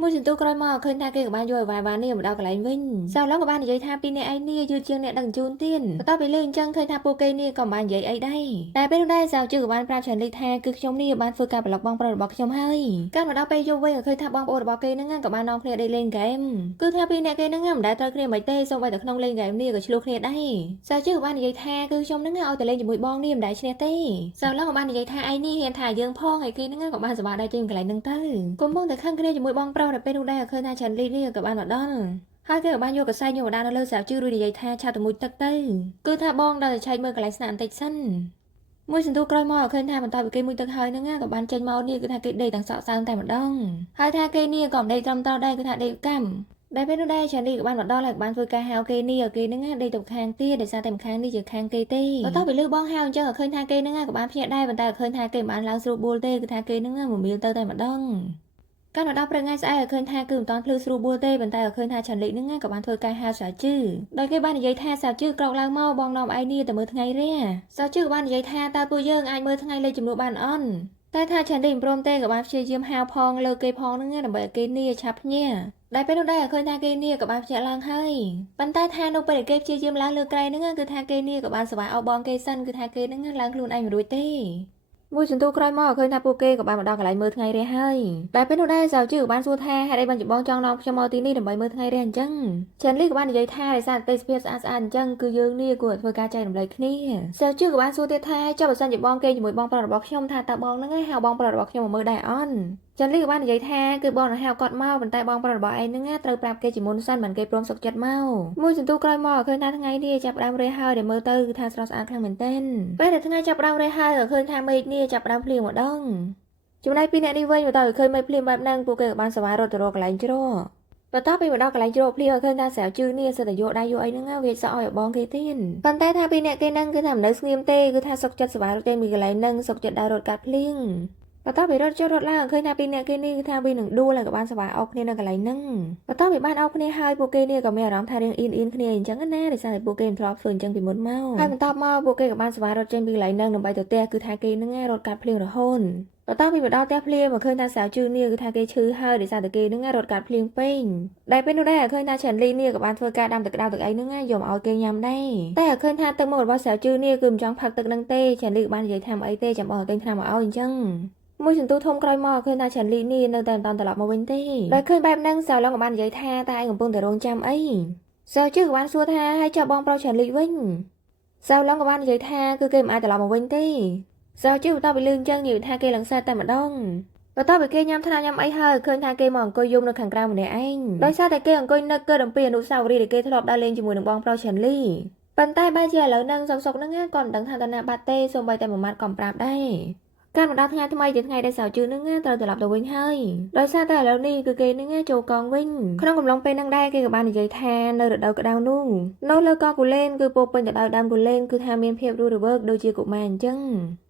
មួយសន្ទុះក្រោយមកឃើញថាគេក៏បានយកអ្វីបាននេះមកដល់កន្លែងវិញសៅឡងក៏បាននិយាយថាពីអ្នកឯងនេះយឺតជាងអ្នកដឹកជញ្ជូនទៀតបន្ទាប់ពីលើអញ្ចឹងឃើញថាពួកគេនេះក៏បាននិយាយអីដែរតែពេលនោះដែរសៅជឺក៏បានប្រាប់ឆានលីថាគឺខ្ញុំនេះបានធ្វើការប្លុកបងប្រុសរបស់ខ្ញុំហើយកាលមកដល់ពេលយប់វិញក៏ឃើញថាបងប្អូនរបស់គេហ្នឹងក៏បាននាំគ្នាដេកលេងហ្គេមគឺថាពីអ្នកគេហ្នឹងមិនដែលត្រូវគ្នាមិនទេសូម្បីតែក្នុងលេងហ្គេមនេះក៏ឆ្លោះគ្នាដែរសៅជឺក៏បាននិយាយថាគឺខ្ញុំហ្នឹងឲ្យទៅលេងជាមួយបងនេះមិនដែលឈ្នះទេសៅឡងក៏បាននិយាយថាឯងនេះហ៊ានថាយើងផងហើយគេហ្នឹងក៏បានសប្បាយដែរចេញកន្លែងហ្នឹងទៅកុំបងតែខឹងគ្នាជាមួយបងប្រុសតែពេលនោះដែរឃើញថាឆាន់លីនេះក៏បានមកដល់ហើយគេក៏បានយកកសែងយកមកដាក់នៅលើសាវជឿរួចនិយាយថាឆាប់ទៅមួយទឹកទៅគឺថាបងដល់តែឆែកមើលកន្លែងស្នាក់បន្តិចសិនមួយសន្ទុះក្រោយមកឃើញថាបន្ទាប់ពីគេមួយទឹកហើយហ្នឹងក៏បានចេញមកនេះគឺថាគេដេកទាំងសក់សើមតែម្ដងហើយថាគេនេះក៏មិនដេកត្រឹមត្រូវដែរគឺថាដេកកម្មដែលពេលនោះដែរឆានីក៏បានមកដល់ហើយបានធ្វើការហៅគេនេះគេហ្នឹងដេកទៅខាងទៀតដោយសារតែម្ខាងនេះជាខាងគេទេបន្ទាប់ពីលើបងហៅអញ្ចឹងក៏ឃើញថាគេហ្នឹងក៏បានភ្ញាក់ដែរប៉ុន្តែក៏ឃើញថាគេមិនបានឡើងស្រួលបួលទេគឺថាគេហ្នឹងមកមៀលទៅតែម្ដងកាលមកដល់ព្រឹកថ្ងៃស្អែកក៏ឃើញថាគឺមិនតាន់ភ្លឺស្រួលបួលទេប៉ុន្តែក៏ឃើញថាឆាន់លីហ្នឹងក៏បានធ្វើការហៅសាវជឺដោយគេបាននិយាយថាសាវជឺក្រោកឡើងមកបងនាំឯនេះទៅមើលថ្ងៃរះសាវជឺក៏បាននិយាយថាតើពួកយើងអាចមើលថ្ងៃលេខចំនួនបានអត់តែថាឆាន់លីមិនព្រមទេក៏បានព្យាយាមហៅផងលើគេផងហ្នឹងដើម្បីឲ្យគេនេះឆាប់ភ្ញាក់ដែលពេលនោះដែរឃើញថាគេនេះក៏បានភ្ញាក់ឡើងហើយប៉ុន្តែថានៅពេលគេព្យាយាមឡើងលើក្រែហ្នឹងគឺថាគេនេះក៏បានសប្បាយអោបបងគេសិនគឺថាគេហ្នឹងឡើងខ្លួនឯងមិនរួចទេមួយសន្ទុះក្រោយមកឃើញថាពួកគេក៏បានមកដល់កន្លែងមើលថ្ងៃរះហើយតែពេលនោះដែរសាវជឺក៏បានសួរថាហេតុអីបានចម្បងចង់នាំខ្ញុំមកទីនេះដើម្បីមើលថ្ងៃរះអញ្ចឹងឆាន់លីក៏បាននិយាយថាដោយសារទេសភាពស្អាតអញ្ចឹងគឺយើងនេះគួរធ្វើការចែករំលែកគ្នាសាវជឺក៏បានសួរទៀតថាចុះបើសិនជាបងគេជាមួយបងប្រុសរបស់ខ្ញុំថាតើបងហ្នឹងហៅបងប្រុសរបស់ខ្ញុំមកមើលដែរអត់ចាន់លីក៏បាននិយាយថាគឺបងនឹងហៅគាត់មកប៉ុន្តែបងប្រុសរបស់ឯងហ្នឹងត្រូវប្រាប់គេជាមុនសិនមិនគេព្រមសុខចិត្តមកមួយសន្ទុះក្រោយមកឃើញថាថ្ងៃនេះចាប់ផ្ដើមរះហើយដែលមើលទៅគឺថាស្រស់ស្អាតខ្លាំងមែនទែនពេលដែលថ្ងៃចាប់ផ្ដើមរះហើយក៏ឃើញថាមេឃនេះចាប់ផ្ដើមភ្លៀងម្ដងចំណែកពីអ្នកនេះវិញមកដល់ឃើញមេឃភ្លៀងបែបហ្នឹងពួកគេក៏បានសប្បាយរត់ទៅរកកន្លែងជ្រកបន្ទាប់ពីមកដល់កន្លែងជ្រកភ្លៀងឃើញថាស្រាវជឿនេះសិតតែយកដៃយកអីហ្នឹងវាសក់ឲ្យបងគេទៀតប៉ុន្តែថាពីអ្នកគេហ្នឹងគឺថាមិននៅស្ងៀមទេគឺថាសុខចិត្តសប្បាយរត់ចេញពីកន្លែងហ្នឹងសុខចិត្តដើររត់កាត់ភ្លៀងបន្ទាប់ពីរត់ចុះរត់ឡើងឃើញថាពីអ្នកគេនេះគឺថាវានឹងដួលហើយក៏បានសប្បាយអោបគ្នានៅកន្លែងហ្នឹងបន្ទាប់ពីបានអោបគ្នាហើយពួកគេនេះក៏មានអារម្មណ៍ថារៀងអ៊ីនគ្នាអញ្ចឹងណាដោយសារតែពួកគេមិនធ្លាប់ធ្វើអញ្ចឹងពីមុនមកហើយបន្ទាប់មកពួកគេក៏បានសប្បាយរត់ចេញពីកន្លែងហ្នឹងដើម្បីទៅផ្ទះគឺថាគេហ្នឹងរត់កាត់ភ្លៀងរហូតបន្ទាប់ពីមកដល់ផ្ទះភ្លៀងមកឃើញថាសាវជឿនេះគឺថាគេឈឺហើយដោយសារតែគេហ្នឹងរត់កាត់ភ្លៀងពេញដែលពេលនោះដែរឃើញថាឆាន់លីនេះក៏បានធ្វើការដាំទឹកក្តៅទឹកអីហ្នឹងយកមកឲ្យគេញ៉ាំដែរតែឃើញថាទឹកមុខរបស់សាវជឿនេះគឺមិនចង់ផឹកទឹកហ្នឹងទេឆាន់លីក៏បាននិយាយថាអីទេចាំបងឲ្យគេថ្នាំមកឲ្យអញ្ចឹងមួយសន្ទុះធំក្រោយមកឃើញថាឆាន់លីនេះនៅតែមិនតាន់ត្រឡប់មកវិញទេដោយឃើញបែបហ្នឹងសាវឡងក៏បាននិយាយថាតើឯងកំពុងតែរងចាំអីសាវជឿក៏បានសួរថាហើយចុះបងប្រុសឆាន់លីវិញសាវឡងក៏បាននិយាយថាគឺគេមិនអាចត្រឡប់មកវិញទេសាវជឿបន្ទាប់ពីលឺអញ្ចឹងនិយាយថាគេឡើងសើតែម្ដងបន្ទាប់ពីគេញ៉ាំថ្នាំញ៉ាំអីហើយឃើញថាគេមកអង្គុយយំនៅខាងក្រៅម្នាក់ឯងដោយសារតែគេអង្គុយនឹកគិតអំពីអនុស្សាវរីយ៍ដែលគេធ្លាប់ដើរលេងជាមួយនឹងបងប្រុសឆាន់លីប៉ុន្តែបែរជាឥឡូវហ្នឹងសុកហ្នឹងក៏មិនដឹងថាតើណាបាត់ទេសូម្បីតែមួយម៉ាត់ក៏ប្រាប់ដែរការមកដល់ថ្ងៃថ្មីជាថ្ងៃដែលសាវជឿនឹងត្រូវត្រឡប់ទៅវិញហើយដោយសារតែឥឡូវនេះគឺគេនឹងចូលកងវិញក្នុងកំឡុងពេលហ្នឹងដែរគេក៏បាននិយាយថានៅរដូវក្តៅនោះនៅលើកោះគូលែនគឺពោពេញទៅដោយដើមគូលែនគឺថាមានភាពរស់រវើកដូចជាកុមារអញ្ចឹង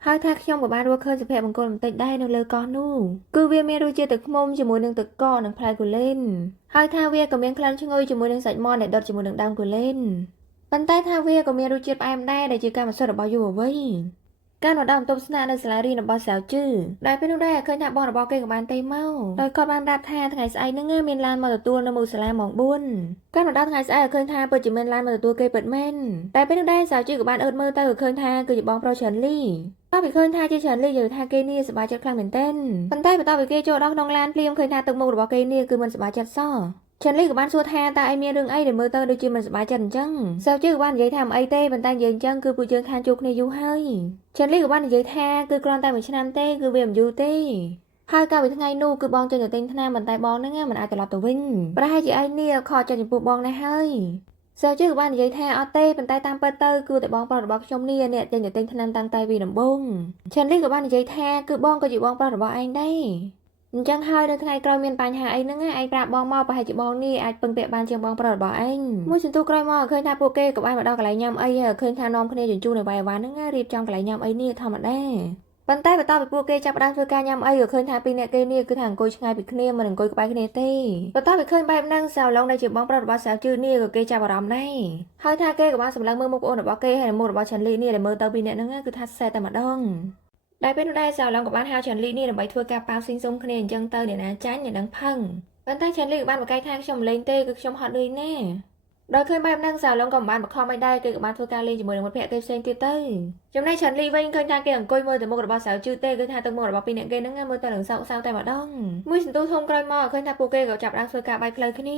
ហើយថាខ្ញុំក៏បានរកឃើញសុភមង្គលបន្តិចដែរនៅលើកោះនោះគឺវាមានរសជាតិទឹកឃ្មុំជាមួយនឹងទឹកកកនិងផ្លែគូលែនហើយថាវាក៏មានក្លិនឈ្ងុយជាមួយនឹងសាច់មាន់ដែលដុតជាមួយនឹងដើមគូលែនប៉ុន្តែថាវាក៏មានរសជាតិផ្អែមដែរដែលជាកម្មសិទ្ធិរបស់យុវវ័យការមកដល់បន្ទប់ស្នាក់នៅសាលារៀនរបស់សាវជឺដែលពេលនោះដែរឃើញថាបងរបស់គេក៏បានទៅមកដោយគាត់បានប្រាប់ថាថ្ងៃស្អែកហ្នឹងមានឡានមកទទួលនៅមុខសាលាម៉ោង4ការមកដល់ថ្ងៃស្អែកឃើញថាពិតជាមានឡានមកទទួលគេពិតមែនតែពេលនោះដែរសាវជឺក៏បានអឺតមើលទៅឃើញថាគឺជាបងប្រុសឆាន់លីតើពីឃើញថាជាឆាន់លីនិយាយថាគេនេះសប្បាយចិត្តខ្លាំងមែនទែនប៉ុន្តែបន្ទាប់ពីគេចូលដល់ក្នុងឡានភ្លាមឃើញថាទឹកមុខរបស់គេនេះគឺមិនសប្បាយចិត្តសោះឆាន់លីក៏បានសួរថាតើឯងមានរឿងអីដែលមើលទៅដូចជាមិនសប្បាយចិត្តអញ្ចឹងសាវជឺក៏បាននិយាយថាមិនអីទេប៉ុន្តែនិយាយអញ្ចឹងគឺពួកយើងខានជួបគ្នាយូរហើយឆាន់លីក៏បាននិយាយថាគឺគ្រាន់តែ1ឆ្នាំទេគឺវាមិនយូរទេហើយកាលពីថ្ងៃនោះគឺបងចេញទៅទិញថ្នាំប៉ុន្តែបងហ្នឹងមិនអាចត្រឡប់ទៅវិញប្រហែលជាឯងនេះខកចិត្តចំពោះបងណាស់ហើយសាវជឺក៏បាននិយាយថាអត់ទេប៉ុន្តែតាមពិតទៅគឺតែបងប្រុសរបស់ខ្ញុំនេះអ្នកចេញទៅទិញថ្នាំតាំងតែពីដំបូងឆាន់លីក៏បាននិយាយថាគឺបងក៏ជាបងប្រុសរបស់ឯងដែរ ចឹងហើយនៅថ្ងៃក្រោយមានបញ្ហាអីហ្នឹងឯងប្រាប់បងមកប្រហែលជាបងនេះអាចពឹងពាក់បានជាងបងប្រុសរបស់ឯងមួយសន្ទុះក្រោយមកឃើញថាពួកគេក៏បានមកដល់កន្លែងញ៉ាំអីហើយឃើញថានាំគ្នាជញ្ជូននៅវាយវ៉ាហ្នឹងរៀបចំកន្លែងញ៉ាំអីនេះធម្មតាប៉ុន្តែបន្ទាប់ពីពួកគេចាប់ផ្ដើមធ្វើការញ៉ាំអីក៏ឃើញថាពីរអ្នកគេនេះគឺថាអង្គុយឆ្ងាយពីគ្នាមិនអង្គុយក្បែរគ្នាទេបន្ទាប់ពីឃើញបែបហ្នឹងសាវឡុងដែលជាបងប្រុសរបស់សាវជឺនេះក៏គេចាប់អារម្មណ៍ដែរហើយថាគេក៏បានសម្លឹងមើលមុខប្អូនរបស់គេហើយមុខរបស់ឆាន់លីនេះដែលមើលទៅពីអ្នកហ្នឹងគឺថាសែតែម្ដងដែលពេលនោះដែរសាវឡុងក៏បានហៅឆាន់លីនេះដើម្បីធ្វើការប៉ាវស៊ីងសុំគ្នាអញ្ចឹងទៅអ្នកណាចាញ់អ្នកនឹងផឹងប៉ុន្តែឆាន់លីក៏បានបកកាយថាខ្ញុំមិនលេងទេគឺខ្ញុំហត់នឿយណាស់ដល់ឃើញបែបហ្នឹងសាវឡុងក៏មិនបានបខំឲ្យដែរគេក៏បានធ្វើការលេងជាមួយនឹងមិត្តភក្តិគេផ្សេងទៀតទៅចំណែកឆាន់លីវិញឃើញថាគេអង្គុយមើលទៅមុខរបស់សាវជឺទេគឺថាទៅមុខរបស់ពីរអ្នកគេហ្នឹងមើលទៅនឹងសោកសៅតែម្ដងមួយសន្ទុះធំក្រោយមកឃើញថាពួកគេក៏ចាប់ផ្ដើមធ្វើការបាយផ្លូវគ្នា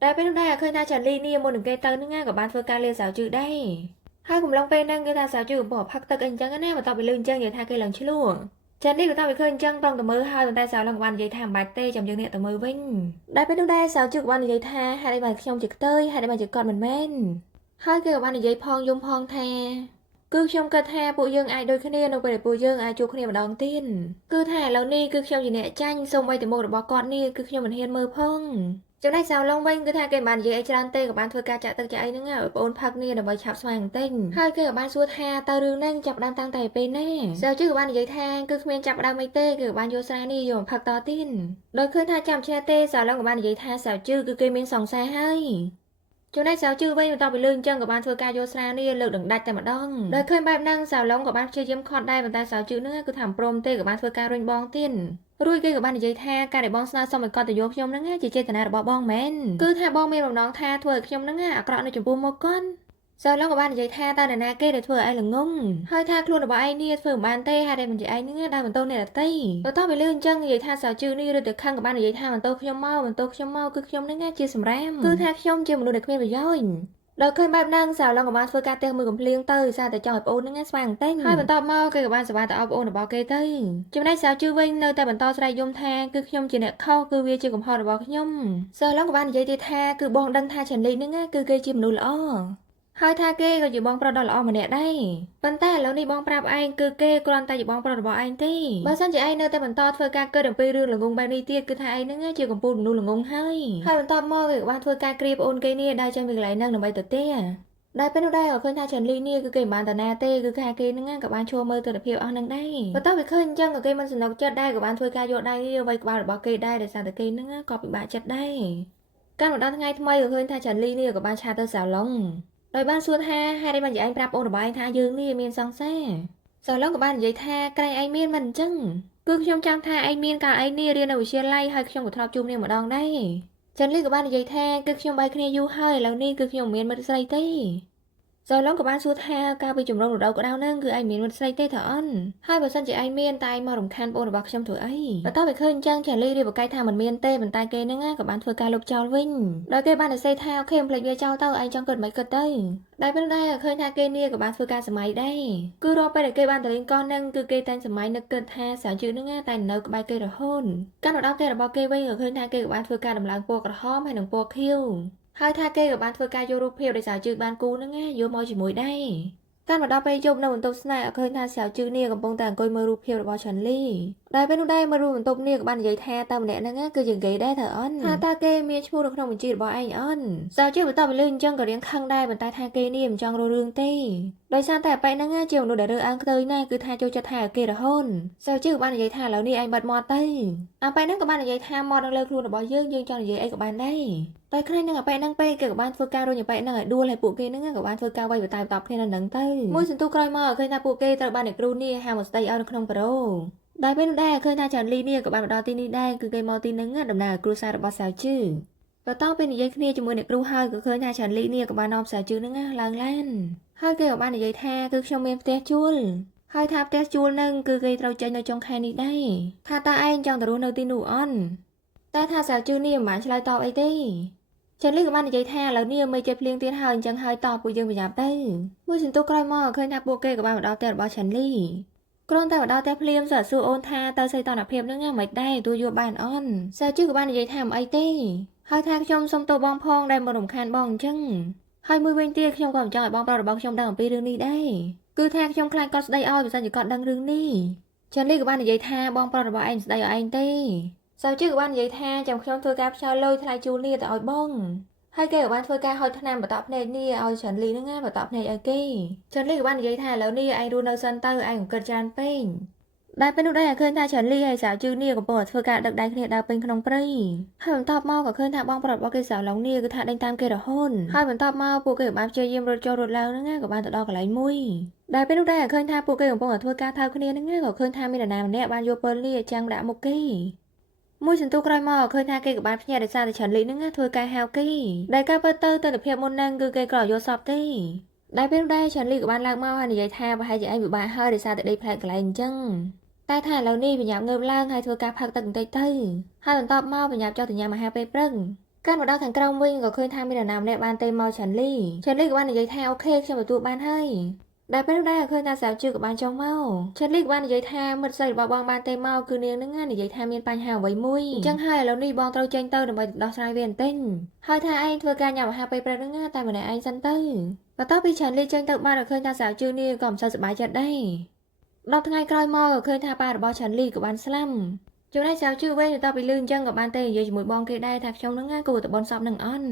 តែពេលនោះដែរឃើញថាឆាន់លីនេះមុននឹងគេទៅហ្នឹងក៏បានធ្វើការលេងសាវជឺដែរហើយកំឡុងពេលហ្នឹងគឺថាសាវជឺកំពុងផឹកទឹកអីអញ្ចឹងណាបន្ទាប់ពីលឺអញ្ចឹងនិយាយថាគេឡើងឆ្លោះចានេះក៏តាមវាឃើញអញ្ចឹងប្រងទៅមើលហើយប៉ុន្តែសាវឡុងក៏បាននិយាយថាមិនបាច់ទេចាំយើងអ្នកទៅមើលវិញដែលពេលនោះដែរសាវជឺក៏បាននិយាយថាហេតុអីបានខ្ញុំជាខ្ទើយហេតុអីបានជាគាត់មិនមែនហើយគេក៏បាននិយាយផងយំផងថាគឺខ្ញុំគិតថាពួកយើងអាចដូចគ្នានៅពេលដែលពួកយើងអាចជួបគ្នាម្ដងទៀតគឺថាឥឡូវនេះគឺខ្ញុំជាអ្នកចាញ់សូម្បីតែមុខរបស់គាត់នេះគឺខ្ញុំមិនហ៊ានមើលផងចំណែកសាវឡុងវិញគឺថាគេមិនបាននិយាយអីច្រើនទេក៏បានធ្វើការចាក់ទឹកចាក់អីហ្នឹងឲ្យបងអូនផឹកនេះដើម្បីឆាប់ស្មានបន្តិចហើយគេក៏បានសួរថាតើរឿងហ្នឹងចាប់ផ្ដើមតាំងតែពេលណាសាវជឺក៏បាននិយាយថាគឺគ្មានចាប់ផ្ដើមអីទេគឺក៏បានយកស្រានេះយកមកផឹកតទៀតដោយឃើញថាចាំឆ្នះទេសាវឡុងក៏បាននិយាយថាសាវជឺគឺគេមានសង្សារហើយចំណែកសាវជឺវិញបន្ទាប់ពីលឺអញ្ចឹងក៏បានធ្វើការយកស្រានេះលើកដង្ដាច់តែម្ដងដោយឃើញបែបហ្នឹងសាវឡុងក៏បានព្យាយាមខត់ដែរប៉ុន្តែសាវជឺហ្នឹងគឺថាមិនព្រមទេក៏បានធ្វើការរុញបងទៀតរួចគេក៏បាននិយាយថាការដែលបងស្នើសុំឲ្យគាត់ទៅយកខ្ញុំហ្នឹងជាចេតនារបស់បងមែនគឺថាបងមានបំណងថាធ្វើឲ្យខ្ញុំហ្នឹងអាក្រក់នៅចំពោះមុខគាត់សាវឡុងក៏បាននិយាយថាតើនរណាគេដែលធ្វើឲ្យឯងល្ងងហើយថាខ្លួនរបស់ឯងនេះធ្វើមិនបានទេហើយតែមិនជាឯងហ្នឹងដែលបន្តអ្នកដទៃបន្ទាប់ពីលឺអញ្ចឹងនិយាយថាសាវជឺនេះឬទៅខឹងក៏បាននិយាយថាបន្តខ្ញុំមកគឺខ្ញុំហ្នឹងជាសម្រាមគឺថាខ្ញុំជាមនុស្សដែលគ្មានប្រយោជន៍ដល់ឃើញបែបហ្នឹងសាវឡុងក៏បានធ្វើការទះមួយកំភ្លៀងទៅសារតែចង់ឲ្យប្អូនហ្នឹងស្វាងតែងហើយបន្ទាប់មកគេក៏បានសប្បាយទៅអោបប្អូនរបស់គេទៅចំណែកសាវជឺវិញនៅតែបន្តស្រែកយំថាគឺខ្ញុំជាអ្នកខុសគឺវាជាកំហុសរបស់ខ្ញុំសាវឡុងក៏បាននិយាយទៀតថាគឺបងដឹងថាឆាន់លីហ្នឹងគឺគេជាមនុស្សល្អហើយថាគេក៏ជាបងប្រុសដ៏ល្អម្នាក់ដែរប៉ុន្តែឥឡូវនេះបងប្រាប់ឯងគឺគេគ្រាន់តែជាបងប្រុសរបស់ឯងទេបើសិនជាឯងនៅតែបន្តធ្វើការកើតអំពីរឿងល្ងងបែបនេះទៀតគឺថាឯងហ្នឹងជាកំពូលមនុស្សល្ងងហើយបន្ទាប់មកគេក៏បានធ្វើការគ្រាប្អូនគេនេះដើរចេញពីកន្លែងហ្នឹងដើម្បីទៅផ្ទះដែលពេលនោះដែរក៏ឃើញថាឆាន់លីនេះគឺគេមិនបានតាណាទេគឺថាគេហ្នឹងក៏បានឈួរមើលទស្សនភាពអស់ហ្នឹងដែរបន្ទាប់ពីឃើញអញ្ចឹងក៏គេមិនសនុកចិត្តដែរក៏បានធ្វើការយកដៃវាយក្បាលរបស់គេដែរដោយសារតែគេហ្នឹងក៏ពិបាកចិត្តដែរកាលមកដល់ថ្ងៃថ្មីក៏ឃើញថាឆាន់លីនេះក៏បានឆាទៅសាឡុងដោយបានសួរថាហេតុអីបានជាឯងប្រាប់អូនរបស់ឯងថាយើងនេះមានសង្សារសាឡុងក៏បាននិយាយថាក្រែងឯងមានមិនអញ្ចឹងគឺខ្ញុំចាំថាឯងមានកាលឯងនេះរៀននៅវិទ្យាល័យហើយខ្ញុំក៏ធ្លាប់ជួបនាងម្ដងដែរចាន់លីក៏បាននិយាយថាគឺខ្ញុំបែកគ្នាយូរហើយឥឡូវនេះគឺខ្ញុំមិនមានមិត្តស្រីទេសាឡុងក៏បានសួរថាកាលពីជំរំរដូវក្តៅហ្នឹងគឺឯងមានមិត្តស្រីទេតើអន់ហើយបើសិនជាឯងមានតែឯងមករំខានបងរបស់ខ្ញុំធ្វើអីបន្ទាប់ពីឃើញអញ្ចឹងចាន់លីរៀបបកាយថាមិនមានទេប៉ុន្តែគេហ្នឹងក៏បានធ្វើការលុបចោលវិញដោយគេបាននិយាយថាអូខេផ្លេចវាចោលទៅឯងចង់គិតមិនគិតទៅដែលពេលដែរឃើញថាគេនេះក៏បានធ្វើការសម័យដែរគឺរាល់ពេលដែលគេបានទៅលេងកោះហ្នឹងគឺគេតែងសម័យនឹកគិតថាសាវជឺហ្នឹងតែនៅក្បែរគេរហូតកាលមកដល់ផ្ទះរបស់គេវិញក៏ឃើញថាគេក៏បានធ្វើការដំឡើងពណ៌ក្រហមហើយនិងពណ៌ខៀវហើយថាគេក៏បានធ្វើការយករូបភាពដោយសាវជឺបានគូហ្នឹងយកមកជាមួយដែរកាលមកដល់ពេលយប់នៅបន្ទប់ស្នាក់ឃើញថាសាវជឺនេះកំពុងតែអង្គុយមើលរូបភាពរបស់ឆាន់លីដែលពេលនោះដែរមើលរូបបន្ទប់នេះក៏បាននិយាយថាតើម្នាក់ហ្នឹងគឺជាហ្គេដែរតើអន់ថាតើគេមានឈ្មោះនៅក្នុងបញ្ជីរបស់ឯងអន់សាវជឺបន្តទៅលើអញ្ចឹងក៏រៀងខឹងដែរប៉ុន្តែថាគេនេះមិនចង់រស់រឿងទេដោយសារតែបែបហ្នឹងជាមនុស្សដែលរើសអើងខ្ទើយណាស់គឺថាចូលចិត្តថាគេរហូតសាវជឺក៏បាននិយាយថាឥឡូវនេះឯងបាត់មាត់ទៅបែបហ្នឹងក៏បាននិយាយថាមាត់នៅលើខ្លួនរបស់យើងចង់និយាយអីក៏បានដែរតែខ្លាញ់នឹងបែបហ្នឹងពេកគេក៏បានធ្វើការរុញបែបហ្នឹងឲ្យដួលហើយពួកគេហ្នឹងក៏បានធ្វើការវាយបន្តែបន្តគ្នានៅហ្នឹងទៅមួយសន្ទុះក្រោយមកឃើញថាពួកគេត្រូវបានអ្នកគ្រូនេះហៅមកស្ដីឲ្យនៅក្នុងប្រូដែលពេលនោះដែរឃើញថាចាន់លីនេះក៏បានមកដល់ទីនេះដែរគឺគេមកទីហ្នឹងដំណើរគ្រូសាររបស់សាវជឺបន្ទាប់ពីនិយាយគ្នាជាមួយអ្នកគ្រូហើយក៏ឃើញថាចាន់លីនេះក៏បាននាំសាវជឺហ្នឹងឡើងឡានហើយគេក៏បាននិយាយថាគឺខ្ញុំមានផ្ទះជួលហើយថាផ្ទះជួលហ្នឹងគឺគេត្រូវចេញនៅចុងខែនេះដែរថាតើឯងចង់ទៅរស់នៅទីនោះអន់តែថាសាវជឺនេះមិនបានឆ្លើយតបអីទេចាន់លីក៏បាននិយាយថាឥឡូវនេះមិនចេះភ្លៀងទៀតហើយអញ្ចឹងហើយតបពួកយើងប្រញាប់ទៅមួយសន្ទុះក្រោយមកឃើញថាពួកគេក៏បានមកដល់ផ្ទះរបស់ចាន់លីគ្រាន់តែមកដល់ផ្ទះភ្លាមសួរអូនថាតើសីតុណ្ហភាពហ្នឹងមិនដែរទួយកបានអន់សាវជឺក៏បាននិយាយថាមិនអីទេហើយថាខ្ញុំសុំទោសបងផងដែលមករំខានបងអញ្ចឹងហើយមួយវិញទៀតខ្ញុំក៏មិនចង់ឲ្យបងប្រុសរបស់ខ្ញុំដឹងអំពីរឿងនេះដែរគឺថាខ្ញុំខ្លាចគាត់ស្ដីឲ្យបើសិនជាគាត់ដឹងរឿងនេះចាន់លីក៏បាននិយាយថាបងប្រុសរបស់ឯងស្ដីឲ្យឯងទេ สาวจื้อกับบ้านនិយាយថាចាំខ្ញុំធ្វើការផ្ញើលុយថ្លៃជូននេះទៅឲ្យបងហើយគេក៏បានធ្វើការហុចថ្នាំបន្តភ្នែកនេះឲ្យច្រើនលីហ្នឹងណាបន្តភ្នែកឲ្យគេច្រើនលីក៏បាននិយាយថាឥឡូវនេះឯងរស់នៅសិនទៅឯងកុំគិតច្រើនពេកដែលពេលនោះដែរឃើញថាច្រើនលីហើយសៅជឿនេះកំពុងតែធ្វើការដឹកដៃគ្នាដើរពេញក្នុងព្រៃហើយបន្ទាប់មកក៏ឃើញថាបងប្រុសរបស់គេសៅឡុងនេះគឺថាដេញតាមគេរហូតហើយបន្ទាប់មកពួកគេក៏បានព្យាយាមរត់ចុះរត់ឡើងហ្នឹងណាក៏បានទៅដល់កន្លែងមួយដែលពេលនោះដែរឃើញថាពួកគេកំពុងតែធ្វើការថើបគ្នាហ្នឹងណាក៏ឃើញថាមាននរណាម្នាក់បានយកពិលនេះចាំងដាក់មុខគេមួយសន្ទុះក្រោយមកឃើញថាគេក៏បានភ្ញាក់ដោយសារតែច្រើនលីហ្នឹងណាធ្វើការហៅគេដែលការពិតទៅទស្សនភាពមុនហ្នឹងគឺគេក៏យកសពទេដែលពេលនោះដែរច្រើនលីក៏បានឡើងមកហើយនិយាយថាប្រហែលជាឯងពិបាកហើយដោយសារតែដេកផ្លែកន្លែងអញ្ចឹងតែថាឥឡូវនេះបញ្ញាប់ងើបឡើងហើយធ្វើការផឹកទឹកបន្តិចទៅហើយបន្ទាប់មកបញ្ញាប់ចុះទៅញ៉ាំអាហារពេលព្រឹកកាន់មកដល់ខាងក្រោមវិញក៏ឃើញថាមាននរណាម្នាក់បានទេមកច្រើនលីក៏បាននិយាយថាអូខេខ្ញុំទទួលបានហើយដែលពេលនោះដែរឃើញថាសៅជឿក៏បានចង់មកច្រើនលីក៏បាននិយាយថាមិត្តស្រីរបស់បងបានទេមកគឺនាងហ្នឹងនិយាយថាមានបញ្ហាអ្វីមួយអញ្ចឹងហើយឥឡូវនេះបងត្រូវចេញទៅដើម្បីដោះស្រាយវាបន្តិចហើយថាឯងធ្វើការញ៉ាំអាហារពេលព្រឹកហ្នឹងតែម្នាក់ឯងសិនទៅបន្ទាប់ពីច្រើនលីចេញទៅបានក៏ឃើញថាសៅជឿនេះក៏មិនសូវសប្បាយចិត្តដែរ10ថ្ងៃក្រោយមកក៏ឃើញថាប៉ារបស់ឆាន់លីក៏បានស្លាប់ចំណែកសៅជឿវិញបន្ទាប់ពីលឺអញ្ចឹងក៏បានទៅនិយាយជាមួយបងគេដែរថាខ្ញុំហ្នឹងគួរតែបន់សពនឹងអន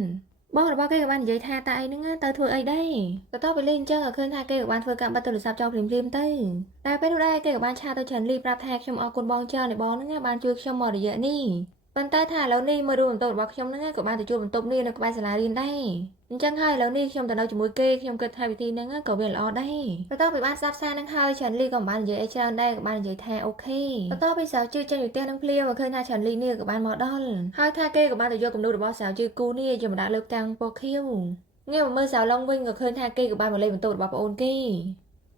់បងរបស់គេក៏បាននិយាយថាតើឯងហ្នឹងទៅធ្វើអីដែរបន្ទាប់ពីលឺអញ្ចឹងក៏ឃើញថាគេក៏បានធ្វើការបិទទូរស័ព្ទចោលភ្លាមៗទៅតែពេលនោះដែរគេក៏បានឆាតទៅឆាន់លីប្រាប់ថាខ្ញុំអរគុណបងច្រើនដែលបងហ្នឹងបានជួយខ្ញុំមករយៈនេះប៉ុន្តែថាឥឡូវនេះមើលរួមបន្ទប់របស់ខ្ញុំហ្នឹងក៏បានទៅជួលបន្ទប់នេះនៅក្បែរសាលារៀនដែរអញ្ចឹងហើយឥឡូវនេះខ្ញុំទៅនៅជាមួយគេខ្ញុំគិតថាវិធីហ្នឹងក៏វាល្អដែរបន្ទាប់ពីបានស្ដាប់សារហ្នឹងហើយឆាន់លីក៏បាននិយាយអីច្រើនដែរក៏បាននិយាយថាអូខេបន្ទាប់ពីសៅជឿចេញពីផ្ទះនឹងភ្លាមក៏ឃើញថាឆាន់លីនេះក៏បានមកដល់ហើយថាគេក៏បានទៅយកគំនូររបស់សៅជឿគូនេះយកមកដាក់លើផ្ទាំងពណ៌ខៀវងាកមកមើលសៅឡុងវិញក៏ឃើញថាគេក៏បានមកលេងបន្ទប់របស់ប្អូនគេ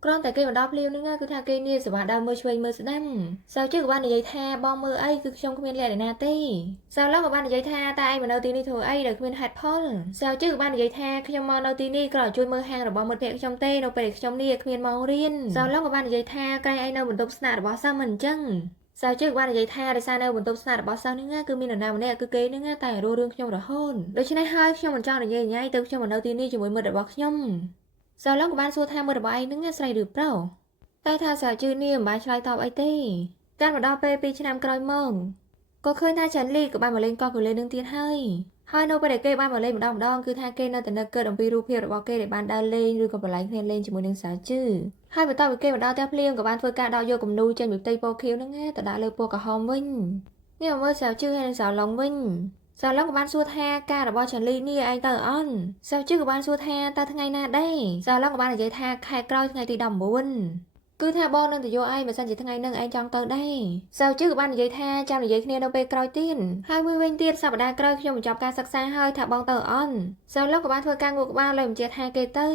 គ្រាន់តែគេមកដល់ភ្លាមហ្នឹងគឺថាគេនេះសវ៉ាដើមមើលឆ្វេងមើលស្ដាំសៅជឿក៏បាននិយាយថាបងមើលអីគឺខ្ញុំគ្មានលក្ខណៈទេសៅឡុងក៏បាននិយាយថាតើឯងមកនៅទីនេះធ្វើអីដែលគ្មានហេតុផលសៅជឿក៏បាននិយាយថាខ្ញុំមកនៅទីនេះគ្រាន់តែជួយមើលហាងរបស់មិត្តភក្តិខ្ញុំទេនៅពេលខ្ញុំនេះគ្មានម៉ោងរៀនសៅឡុងក៏បាននិយាយថាក្រែងឯងនៅបន្ទប់ស្នាក់របស់សិស្សមិនអញ្ចឹងសៅជឿក៏បាននិយាយថាដោយសារនៅបន្ទប់ស្នាក់របស់សិស្សនេះគឺមាននរណាម្នាក់គឺគេនឹងតែរੂរឿងខ្ញុំរហូតដូច្នេះហើយខ្ញុំមិនចង់និយាយញ៉ៃទៅខ្ញុំមកនៅទីនេះជាមួយមិត្តរបស់ខ្ញុំសៅឡុងក៏បានសួរថាមើលរបស់ឯងហ្នឹងស្រីឬប្រុសតែថាសៅជឿនេះមិនបានឆ្លើយតបអីទេកាន់មកដល់ពេល2ឆ្នាំក្រោយមកក៏ឃើញថាចាន់លីក៏បានមកលេងកោះកូលេនឹងទៀតហើយនៅពេលដែលគេបានមកលេងម្ដងគឺថាគេនៅតែនឹកកើតអំពីរូបភាពរបស់គេដែលបានដើរលេងឬក៏បន្លែងគ្នាលេងជាមួយនឹងសៅជឿហើយបន្ទាប់ពីគេមកដល់ផ្ទះភ្លាមក៏បានធ្វើការដកយកគំនូរចេញពីផ្ទៃពណ៌ខៀវហ្នឹងទៅដាក់លើពណ៌ក្រហមវិញនេះមកមើលសៅជឿហើយនឹងសៅឡុងវិញសៅឡុងក៏បានសួរថាការរបស់ចាន់លីនេះឯងទៅអន់សៅជឿក៏បានសួរថាតើថ្ងៃណាដែរសៅឡុងក៏បាននិយាយថាខែក្រោយថ្ងៃទី19គឺថាបងនឹងទៅយកឯងបើសិនជាថ្ងៃនឹងឯងចង់ទៅដែរសៅជឿក៏បាននិយាយថាចាំនិយាយគ្នានៅពេលក្រោយទៀតហើយមួយវិញទៀតសប្តាហ៍ក្រោយខ្ញុំបញ្ចប់ការសិក្សាហើយថាបងទៅអន់សៅឡុងក៏បានធ្វើការងក់ក្បាលលើបញ្ជាក់ថាគេទៅ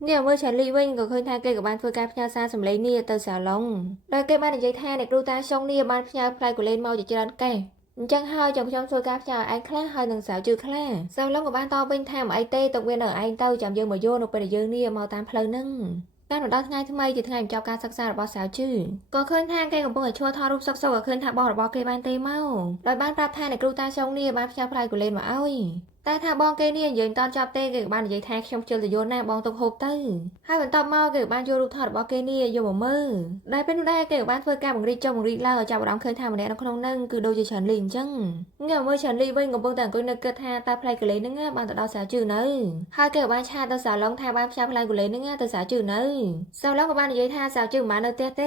នេះមើលឆាលីវិញក៏ឃើញថាគេក៏បានធ្វើការផ្ញើសារសម្លេងនេះទៅសៅឡុងដោយគេបាននិយាយថាអ្នកគ្រូតាចុងនេះបានផ្ញើផ្លែគូលែនមកជាច្រើនកេះអញ្ចឹងហើយចាំខ្ញុំធ្វើការផ្ញើឲ្យឯងខ្លះហើយនឹងសៅជឿខ្លះសៅឡុងក៏បានតបវិញថាមិនអីទេទុកវានៅឯងទៅចាំយើងមកយកនៅពេលដែលយើងនេះមកតាមផ្លូវហ្នឹងការមកដល់ថ្ងៃថ្មីជាថ្ងៃបញ្ចប់ការសិក្សារបស់សៅជឿក៏ឃើញថាគេកំពុងតែឈួរថតរូបសុកក៏ឃើញថាបងរបស់គេបានទេមកដោយបានប្រាប់ថាអ្នកគ្រូតាចុងនេះបានផ្ញើផ្លែគូលែនមកឲ្យតែថាបងគេនេះយើងតន់ចាប់ទេគេក៏បាននិយាយថាខ្ញុំជិលទៅយល់ណាបងទុកហូបទៅហើយបន្ទាប់មកគេក៏បានយករូបថតរបស់គេនេះយកមកមើលដែលពេលនោះដែរគេក៏បានធ្វើការបង្រីកចុះបង្រីកឡើងឲ្យចាប់អារម្មណ៍ឃើញថាម្នាក់នៅក្នុងនឹងគឺដូចជាឆាន់លីអញ្ចឹងងាកមើលឆាន់លីវិញកំពុងតែអង្គុយនឹកគិតថាតើផ្លែគូលែនហ្នឹងបានទៅដល់សៅជឿនៅហើយគេក៏បានឆាតទៅសៅឡុងថាបានផ្ញើផ្លែគូលែនហ្នឹងទៅសៅជឿនៅសៅឡុងក៏បាននិយាយថាសៅជឿមិនបាននៅផ្ទះទ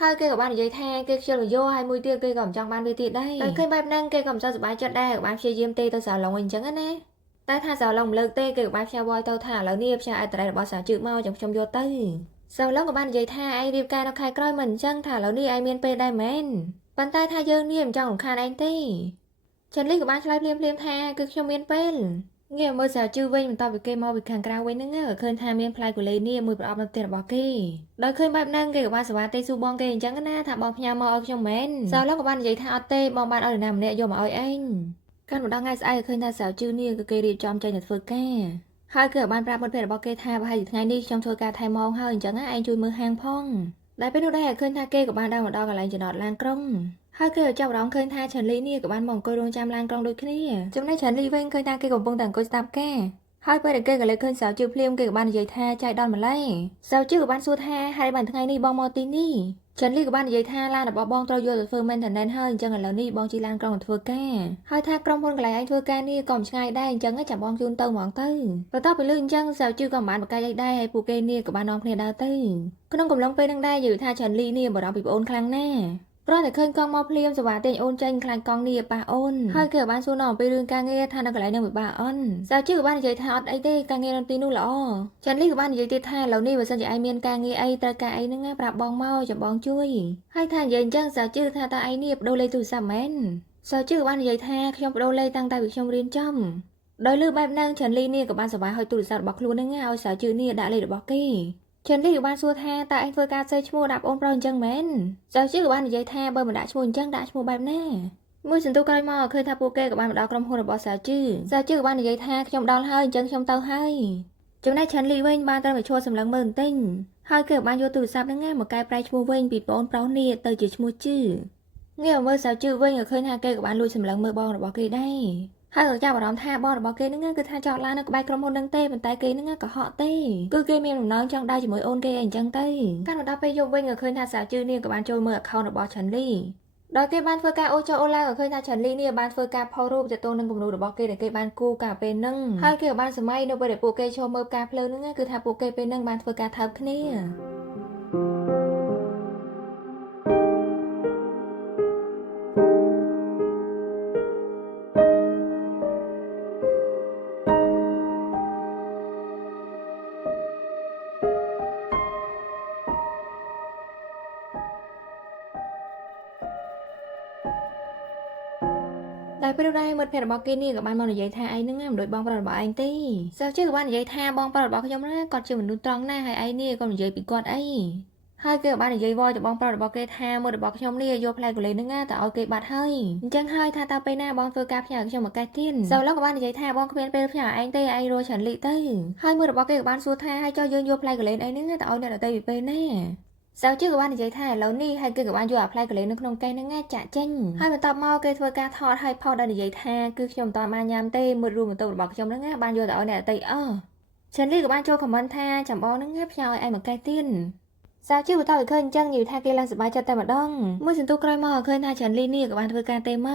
េហើយគេក៏បាននិយាយថាគេខ្ជិលមកយកហើយមួយទៀតគេក៏មិនចង់បានវាទៀតដែរតែឃើញបែបហ្នឹងគេក៏មិនសូវសប្បាយចិត្តដែរក៏បានព្យាយាមទេទៅសៅឡុងវិញអញ្ចឹងណាតែថាសៅឡុងមិនលើកទេគេក៏បានផ្ញើវ៉យទៅថាឥឡូវនេះផ្ញើអត្តរ៉េសរបស់សៅជឿមកចាំខ្ញុំយកទៅសៅឡុងក៏បាននិយាយថាឯងរៀបការនៅខែក្រោយមិនអញ្ចឹងថាឥឡូវនេះឯងមានពេលដែរមែនប៉ុន្តែថាយើងនេះមិនចង់រំខានឯងទេចាន់លីក៏បានឆ្លើយភ្លាមៗថាគឺខ្ញុំមានពេលងាកមើលសៅជឿវិញបន្ទាប់ពីគេមកពីខាងក្រៅវិញហ្នឹងក៏ឃើញថាមានផ្លែគូលែននេះមួយប្រអប់នៅផ្ទះរបស់គេដោយឃើញបែបហ្នឹងគេក៏បានសវ៉ាទេសួរបងគេអញ្ចឹងណាថាបងផ្ញើមកឲ្យខ្ញុំមែនសៅឡុងក៏បាននិយាយថាអត់ទេបងបានឲ្យនរណាម្នាក់យកមកឲ្យឯងកាន់មកដល់ថ្ងៃស្អែកឃើញថាសៅជឿនេះគឺគេរៀបចំចេញទៅធ្វើការហើយគឺបានប្រាប់មិត្តភក្តិរបស់គេថាប្រហែលជាថ្ងៃនេះខ្ញុំធ្វើការថែម៉ោងហើយអញ្ចឹងឯងជួយមើលហាងផងដែលពេលនោះដែរឃើញថាគេក៏បានដើរមកដល់កន្លែងចំណតឡានក្រុងហើយគេក៏ចាប់អារម្មណ៍ឃើញថាឆាន់លីនេះក៏បានមកអង្គុយរងចាំឡានក្រុងដូចគ្នាចំណែកឆាន់លីវិញឃើញថាគេកំពុងតែអង្គុយស្ដាប់ការ ហើយពេលដែលគេក៏លើកឃើញសាវជឿភ្លាមគេក៏បាននិយាយថាចៃដន្យម្លេះសាវជឿក៏បានសួរថាហើយបានថ្ងៃនេះបងមកទីនេះចិនលីក៏បាននិយាយថាឡានរបស់បងត្រូវយកទៅធ្វើ maintenance ហើយអញ្ចឹងឥឡូវនេះបងជិះឡានក្រុងទៅធ្វើការហើយថាក្រុមហ៊ុនកន្លែងឯងធ្វើការនេះក៏មិនឆ្ងាយដែរអញ្ចឹងចាំបងជូនទៅហ្មងទៅបន្ទាប់ពីលើអញ្ចឹងសាវជឿក៏មិនបានបកកាយអីដែរហើយពួកគេនេះក៏បាននាំគ្នាដើរទៅក្នុងកំឡុងពេលហ្នឹងដែរនិយាយថាចិនលីនេះបារម្ភពីប្អូនខ្លាំងណាស់ព្រោះតែឃើញកង់មកភ្លាមសេវាទាញអូនចេញខ្លាញ់កង់នេះប៉ះអូនហើយគេក៏បានសួរនាំអំពីរឿងការងារថានៅកន្លែងនឹងពិបាកអូនសាវជឿក៏បាននិយាយថាអត់អីទេការងារនៅទីនោះល្អចាន់លីក៏បាននិយាយទៀតថាឥឡូវនេះបើសិនជាឯងមានការងារអីត្រូវការអីហ្នឹងប្រាប់បងមកចាំបងជួយហើយថានិយាយអញ្ចឹងសាវជឿថាតើឯងនេះបដូរលេខទូរស័ព្ទមែនសាវជឿក៏បាននិយាយថាខ្ញុំបដូរលេខតាំងតែពីខ្ញុំរៀនចំដោយលើបែបហ្នឹងចាន់លីនេះក៏បានសប្បាយហុចទូរស័ព្ទរបស់ខ្លួនហ្នឹងឲ្យសាវជឿនេះដាក់លេខរបស់គេចិនលីក៏បានសួរថាតើឯងធ្វើការសេឈ្មោះដាក់ប្អូនប្រុសអញ្ចឹងមែនសាវជឿក៏បាននិយាយថាបើមិនដាក់ឈ្មោះអញ្ចឹងដាក់ឈ្មោះបែបណាមួយសន្ទុះក្រោយមកឃើញថាពួកគេក៏បានមកដល់ក្រុមហ៊ុនរបស់សាវជឿក៏បាននិយាយថាខ្ញុំដល់ហើយអញ្ចឹងខ្ញុំទៅហើយចំណែកចិនលីវិញបានត្រូវមកឈរសម្លឹងមើលបន្តិចហើយគេក៏បានយកទូរស័ព្ទហ្នឹងមកកែប្រែឈ្មោះវិញពីប្អូនប្រុសនេះទៅជាឈ្មោះជឿងាកមើលសាវជឿវិញក៏ឃើញថាគេក៏បានលួចសម្លឹងមើលបងរបស់គេដែរហើយក៏ចាប់អារម្មណ៍ថាបងរបស់គេហ្នឹងគឺថាចោតឡាននៅក្បែរក្រុមហ៊ុនហ្នឹងទេប៉ុន្តែគេហ្នឹងក៏ហក់ទេគឺគេមានដំណើរចង់ដើរជាមួយអូនគេអីអញ្ចឹងទៅកាលមកដល់ពេលយប់វិញក៏ឃើញថាសាវជឿនេះក៏បានចូលមើល account របស់ឆាន់លីដោយគេបានធ្វើការអូសចោលអូឡាក៏ឃើញថាឆាន់លីនេះបានធ្វើការផុសរូបទាក់ទងនឹងគំនូររបស់គេដែលគេបានគូកាលពេលហ្នឹងហើយគេក៏បានសម័យនៅពេលដែលពួកគេចូលមើលការភ្លើងហ្នឹងគឺថាពួកគេពេលហ្នឹងបានធ្វើការថើបគ្នាដែលពេលដែរមិត្តភ័ក្តិរបស់គេនេះក៏បានមកនិយាយថាឯងហ្នឹងមិនដូចបងប្រុសរបស់ឯងទេសាវជឿក៏បាននិយាយថាបងប្រុសរបស់ខ្ញុំណាគាត់ជាមនុស្សត្រង់ណាស់ហើយឯងនេះក៏និយាយពីគាត់អីហើយគេក៏បាននិយាយវល់ទៅបងប្រុសរបស់គេថាមុខរបស់ខ្ញុំនេះយកផ្លែកូឡេហ្នឹងទៅឲ្យគេបាត់ហើយអញ្ចឹងហើយថាតើពេលណាបងធ្វើការផ្ញើខ្ញុំមកកេះទៀតសាវឡុងក៏បាននិយាយថាបងគ្មានពេលផ្ញើឯងទេឯងរកឆាន់លីទៅហើយមុខរបស់គេក៏បានសួរថាហើយចុះយើងយកផ្លែកូឡេអីហ្នឹងទៅឲ្យអ្នកដទៃពីពេលណាសាវជឿក៏បាននិយាយថាឥឡូវនេះហើយគេក៏បានយកអាផ្លែកូឡេនៅក្នុងកេះហ្នឹងចាក់ចេញហើយបន្ទាប់មកគេធ្វើការថតហើយផុសដល់និយាយថាគឺខ្ញុំមិនតាន់បានញ៉ាំទេមួយរួមបន្ទប់របស់ខ្ញុំហ្នឹងបានយកទៅឲ្យអ្នកដទៃឆាន់លីក៏បានចូលខមមិនថាចាំបងហ្នឹងផ្ញើឲ្យឯងមកកេះទៀតសាវជឿបន្តឲ្យឃើញអញ្ចឹងនិយាយថាគេឡើងសប្បាយចិត្តតែម្ដងមួយសន្ទុះក្រោយមកឃើញថាឆាន់លីនេះក៏បានធ្វើការទេម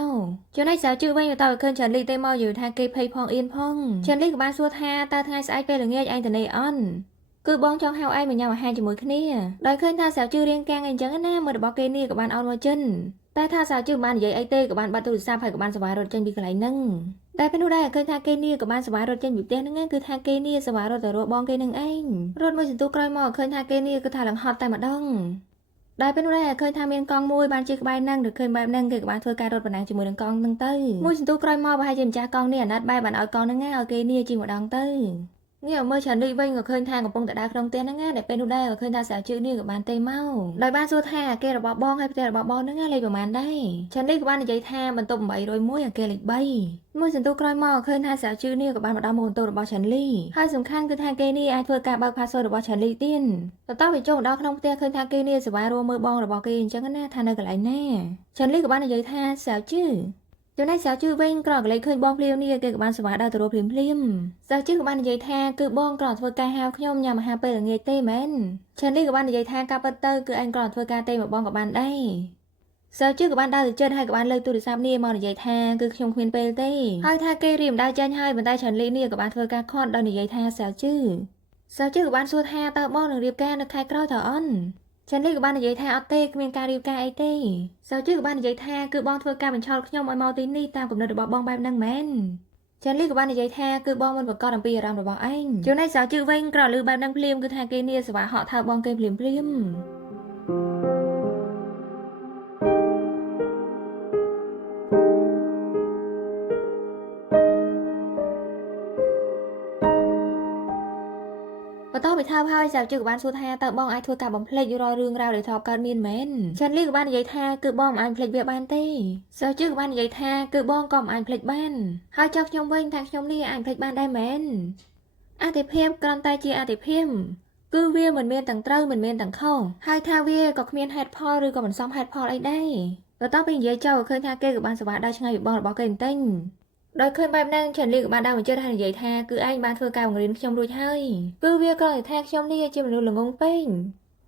កចំណែកសាវជឿវិញបន្តឲ្យឃើញឆាន់លីទេមកនិយាយថាគេភ័យផងអៀនផងឆាន់លីក៏បានសួរថាតើថ្ងៃស្អែកពេលល្ងាចឯងទៅណេអន់គឺបងចង់ហៅឯងមកញ៉ាំអាហារជាមួយគ្នាដោយឃើញថាសាវជឿរៀងកាំងអីចឹងណាមើលរបស់គេនេះក៏បានអោនមកចិនតែថាសាវជឿបាននិយាយអីទេក៏បានបាត់ទូរស័ព្ទហើយក៏បានសប្បាយរត់ចេញពីកន្លែងហ្នឹងតែពេលនោះដែរឃើញថាគេនេះក៏បានសប្បាយរត់ចេញពីផ្ទះហ្នឹងគឺថាគេនេះសប្បាយរត់ទៅរកបងគេនឹងឯងរត់មួយសន្ទុះក្រោយមកឃើញថាគេនេះគឺថាឡើងហត់តែម្ដងដែលពេលនោះដែរឃើញថាមានកង់មួយបានជិះក្បែរហ្នឹងឬឃើញបែបហ្នឹងគេក៏បានធ្វើការរត់ប្រណាំងជាមួយនឹងកង់ហ្នឹងទៅមួយសន្ទុះក្រោយមកប្រហែលជាម្ចាស់កង់នេះអាណិតបែបបានឲ្យកង់ហ្នឹងឲ្យគេនេះជិះម្ដងទៅងាកមើលឆាន់លីវិញក៏ឃើញថាកំពុងតែដើរក្នុងផ្ទះហ្នឹងដែលពេលនោះដែរក៏ឃើញថាសាវជឿនេះក៏បានទេមកដោយបានសួរថាអាគេរបស់បងហើយផ្ទះរបស់បងហ្នឹងលេខប្រហែលដែរឆាន់លីក៏បាននិយាយថាបន្ទប់801អាគេលេខ3មួយសន្ទុះក្រោយមកឃើញថាសាវជឿនេះក៏បានមកដល់មុខបន្ទប់របស់ឆាន់លីហើយសំខាន់គឺថាគេនេះអាចធ្វើការបើក password របស់ឆាន់លីទៀតបន្ទាប់ពីចូលមកដល់ក្នុងផ្ទះឃើញថាគេនេះសប្បាយរួមមើលបងរបស់គេអញ្ចឹងណាថានៅកន្លែងណាឆាន់លីក៏បាននិយាយថាសាវជឿចំណែកសាវជឿវិញក្រក៏លេខឃើញបងភ្លាវនេះគេក៏បានសប្បាយដល់ទៅរកភ្លាមសាវជឿក៏បាននិយាយថាគឺបងក្រធ្វើការហៅខ្ញុំញ៉ាំអាហារពេលល្ងាចទេមែនឆាន់លីក៏បាននិយាយថាការពិតទៅគឺឯងក្រធ្វើការទេមកបងក៏បានដែរសាវជឿក៏បានដើរទៅចិត្តហើយក៏បានលើកទូរស័ព្ទនេះមកនិយាយថាគឺខ្ញុំគ្មានពេលទេហើយថាគេរៀបដើរចាញ់ហើយប៉ុន្តែឆាន់លីនេះក៏បានធ្វើការខត់ដោយនិយាយថាសាវជឿក៏បានសួរថាតើបងនឹងរៀបការនៅខែក្រោយតើអូនឆាន់លីក៏បាននិយាយថាអត់ទេគ្មានការរៀបការអីទេសាវជឿក៏បាននិយាយថាគឺបងធ្វើការបញ្ឆោតខ្ញុំឲ្យមកទីនេះតាមគំនិតរបស់បងបែបហ្នឹងមែនឆាន់លីក៏បាននិយាយថាគឺបងមិនប្រកាសអំពីអារម្មណ៍របស់ឯងចំណែកសាវជឿវិញក្រលឺបែបហ្នឹងភ្លាមគឺថាគេនេះសវ៉ាហក់ថើបងគេភ្លាមបន្ទាប់ពីថើបហើយសាវជឿក៏បានសួរថាតើបងអាចធ្វើការបំភ្លេចរាល់រឿងរ៉ាវដែលធ្លាប់កើតមានមែនឆាន់លីក៏បាននិយាយថាគឺបងមិនអាចភ្លេចវាបានទេសាវជឿក៏បាននិយាយថាគឺបងក៏មិនអាចភ្លេចបានហើយចុះខ្ញុំវិញថាខ្ញុំនេះអាចភ្លេចបានដែរមែនអតិភិបគ្រាន់តែជាអតិភិបគឺវាមិនមានទាំងត្រូវមិនមានទាំងខុសហើយថាវាក៏គ្មានហេតុផលឬក៏មិនសមហេតុផលអីដែរបន្ទាប់ពីនិយាយចោលឃើញថាគេក៏បានសប្បាយដល់ឆ្ងាយពីបងរបស់គេបន្តិច ដោយឃើញបែបហ្នឹងឆានលីក៏បានដើរមកជិតហើយនិយាយថាគឺឯងបានធ្វើការបង្រៀនខ្ញុំរួចហើយគឺវាក៏ថាខ្ញុំនេះជាមនុស្សល្ងងពេក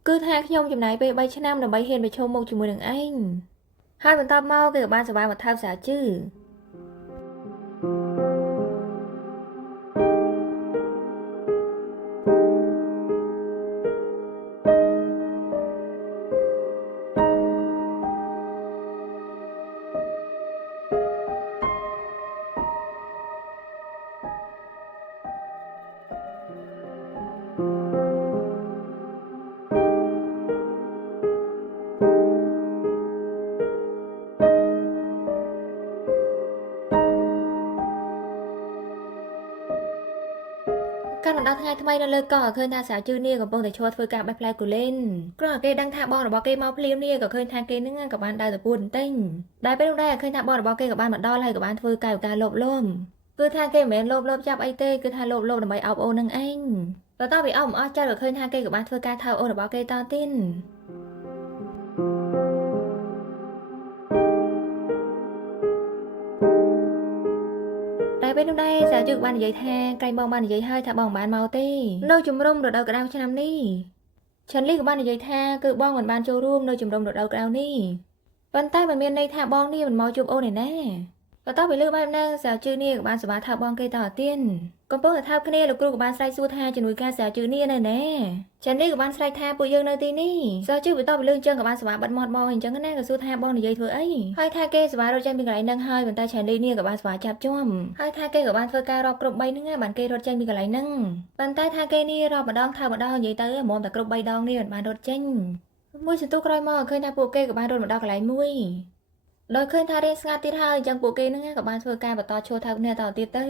គឺថាខ្ញុំចំណាយពេល3ឆ្នាំដើម្បីហ៊ានប្រឈមមុខជាមួយនឹងឯងហើយបន្ទាប់មកគេក៏បានសប្បាយមកថើបសាជឺកាលមកដល់ថ្ងៃថ្មីនៅលើកោះក៏ឃើញថាសាជឺនេះកំពុងតែឈរធ្វើការបេះផ្លែគូលែនគ្រាន់តែគេដឹងថាបងរបស់គេមកភ្លាមនេះក៏ឃើញថាគេនឹងក៏បានដើរទៅពួនបន្ទិញដែលពេលនោះដែរឃើញថាបងរបស់គេក៏បានមកដល់ហើយក៏បានធ្វើកាយវិការលោភលំគឺថាគេមិនមែនលោភចាប់អីទេគឺថាលោភដើម្បីអោបអូននឹងឯងបន្ទាប់ពីអោបអស់ចិត្តក៏ឃើញថាគេក៏បានធ្វើការថើបអូនរបស់គេតទៀតតែពេលនោះដែរសាជឺបាននិយាយថាក្រែងបងបាននិយាយហើយថាបងមិនបានមកទេនៅជំរុំរដូវក្តៅឆ្នាំនេះឆាន់លីក៏បាននិយាយថាគឺបងមិនបានចូលរួមនៅជំរុំរដូវក្តៅនេះប៉ុន្តែមិនមានន័យថាបងនេះមិនមកជួបអូនឯណាបន្ទាប់ពីលើបែបហ្នឹងសាជឺនេះក៏បានសប្បាយថើបបងគេតទៀតកំពុងតែថើបគ្នាលោកគ្រូក៏បានស្រែកសួរថាជំនួយការសាជឺនេះនៅណាចាន់នេះក៏បានស្រែកថាពួកយើងនៅទីនេះសាជឺបន្ទាប់ពីលើអញ្ចឹងក៏បានសប្បាយបាត់មាត់បងអញ្ចឹងណាក៏សួរថាបងនិយាយធ្វើអីហើយថាគេសប្បាយរត់ចេញពីកន្លែងហ្នឹងហើយប៉ុន្តែចាន់នេះក៏បានសប្បាយចាប់ជាប់ហើយថាគេក៏បានធ្វើការរាប់គ្រប់3ហ្នឹងបានគេរត់ចេញពីកន្លែងហ្នឹងប៉ុន្តែថាគេនេះរាប់ម្ដងថើបម្ដងនិយាយទៅហ្មងតែគ្រប់3ដងនេះមិនបានរត់ចេញមួយសន្ទុះក្រោយមកឃើញថាពួកគេក៏បានរត់មកដល់កន្លែងមួយដោយឃើញថារៀងស្ងាត់ទៀតហើយអញ្ចឹងពួកគេនឹងក៏បានធ្វើការបន្តឈរថើបគ្នាតទៅទៀតទៅ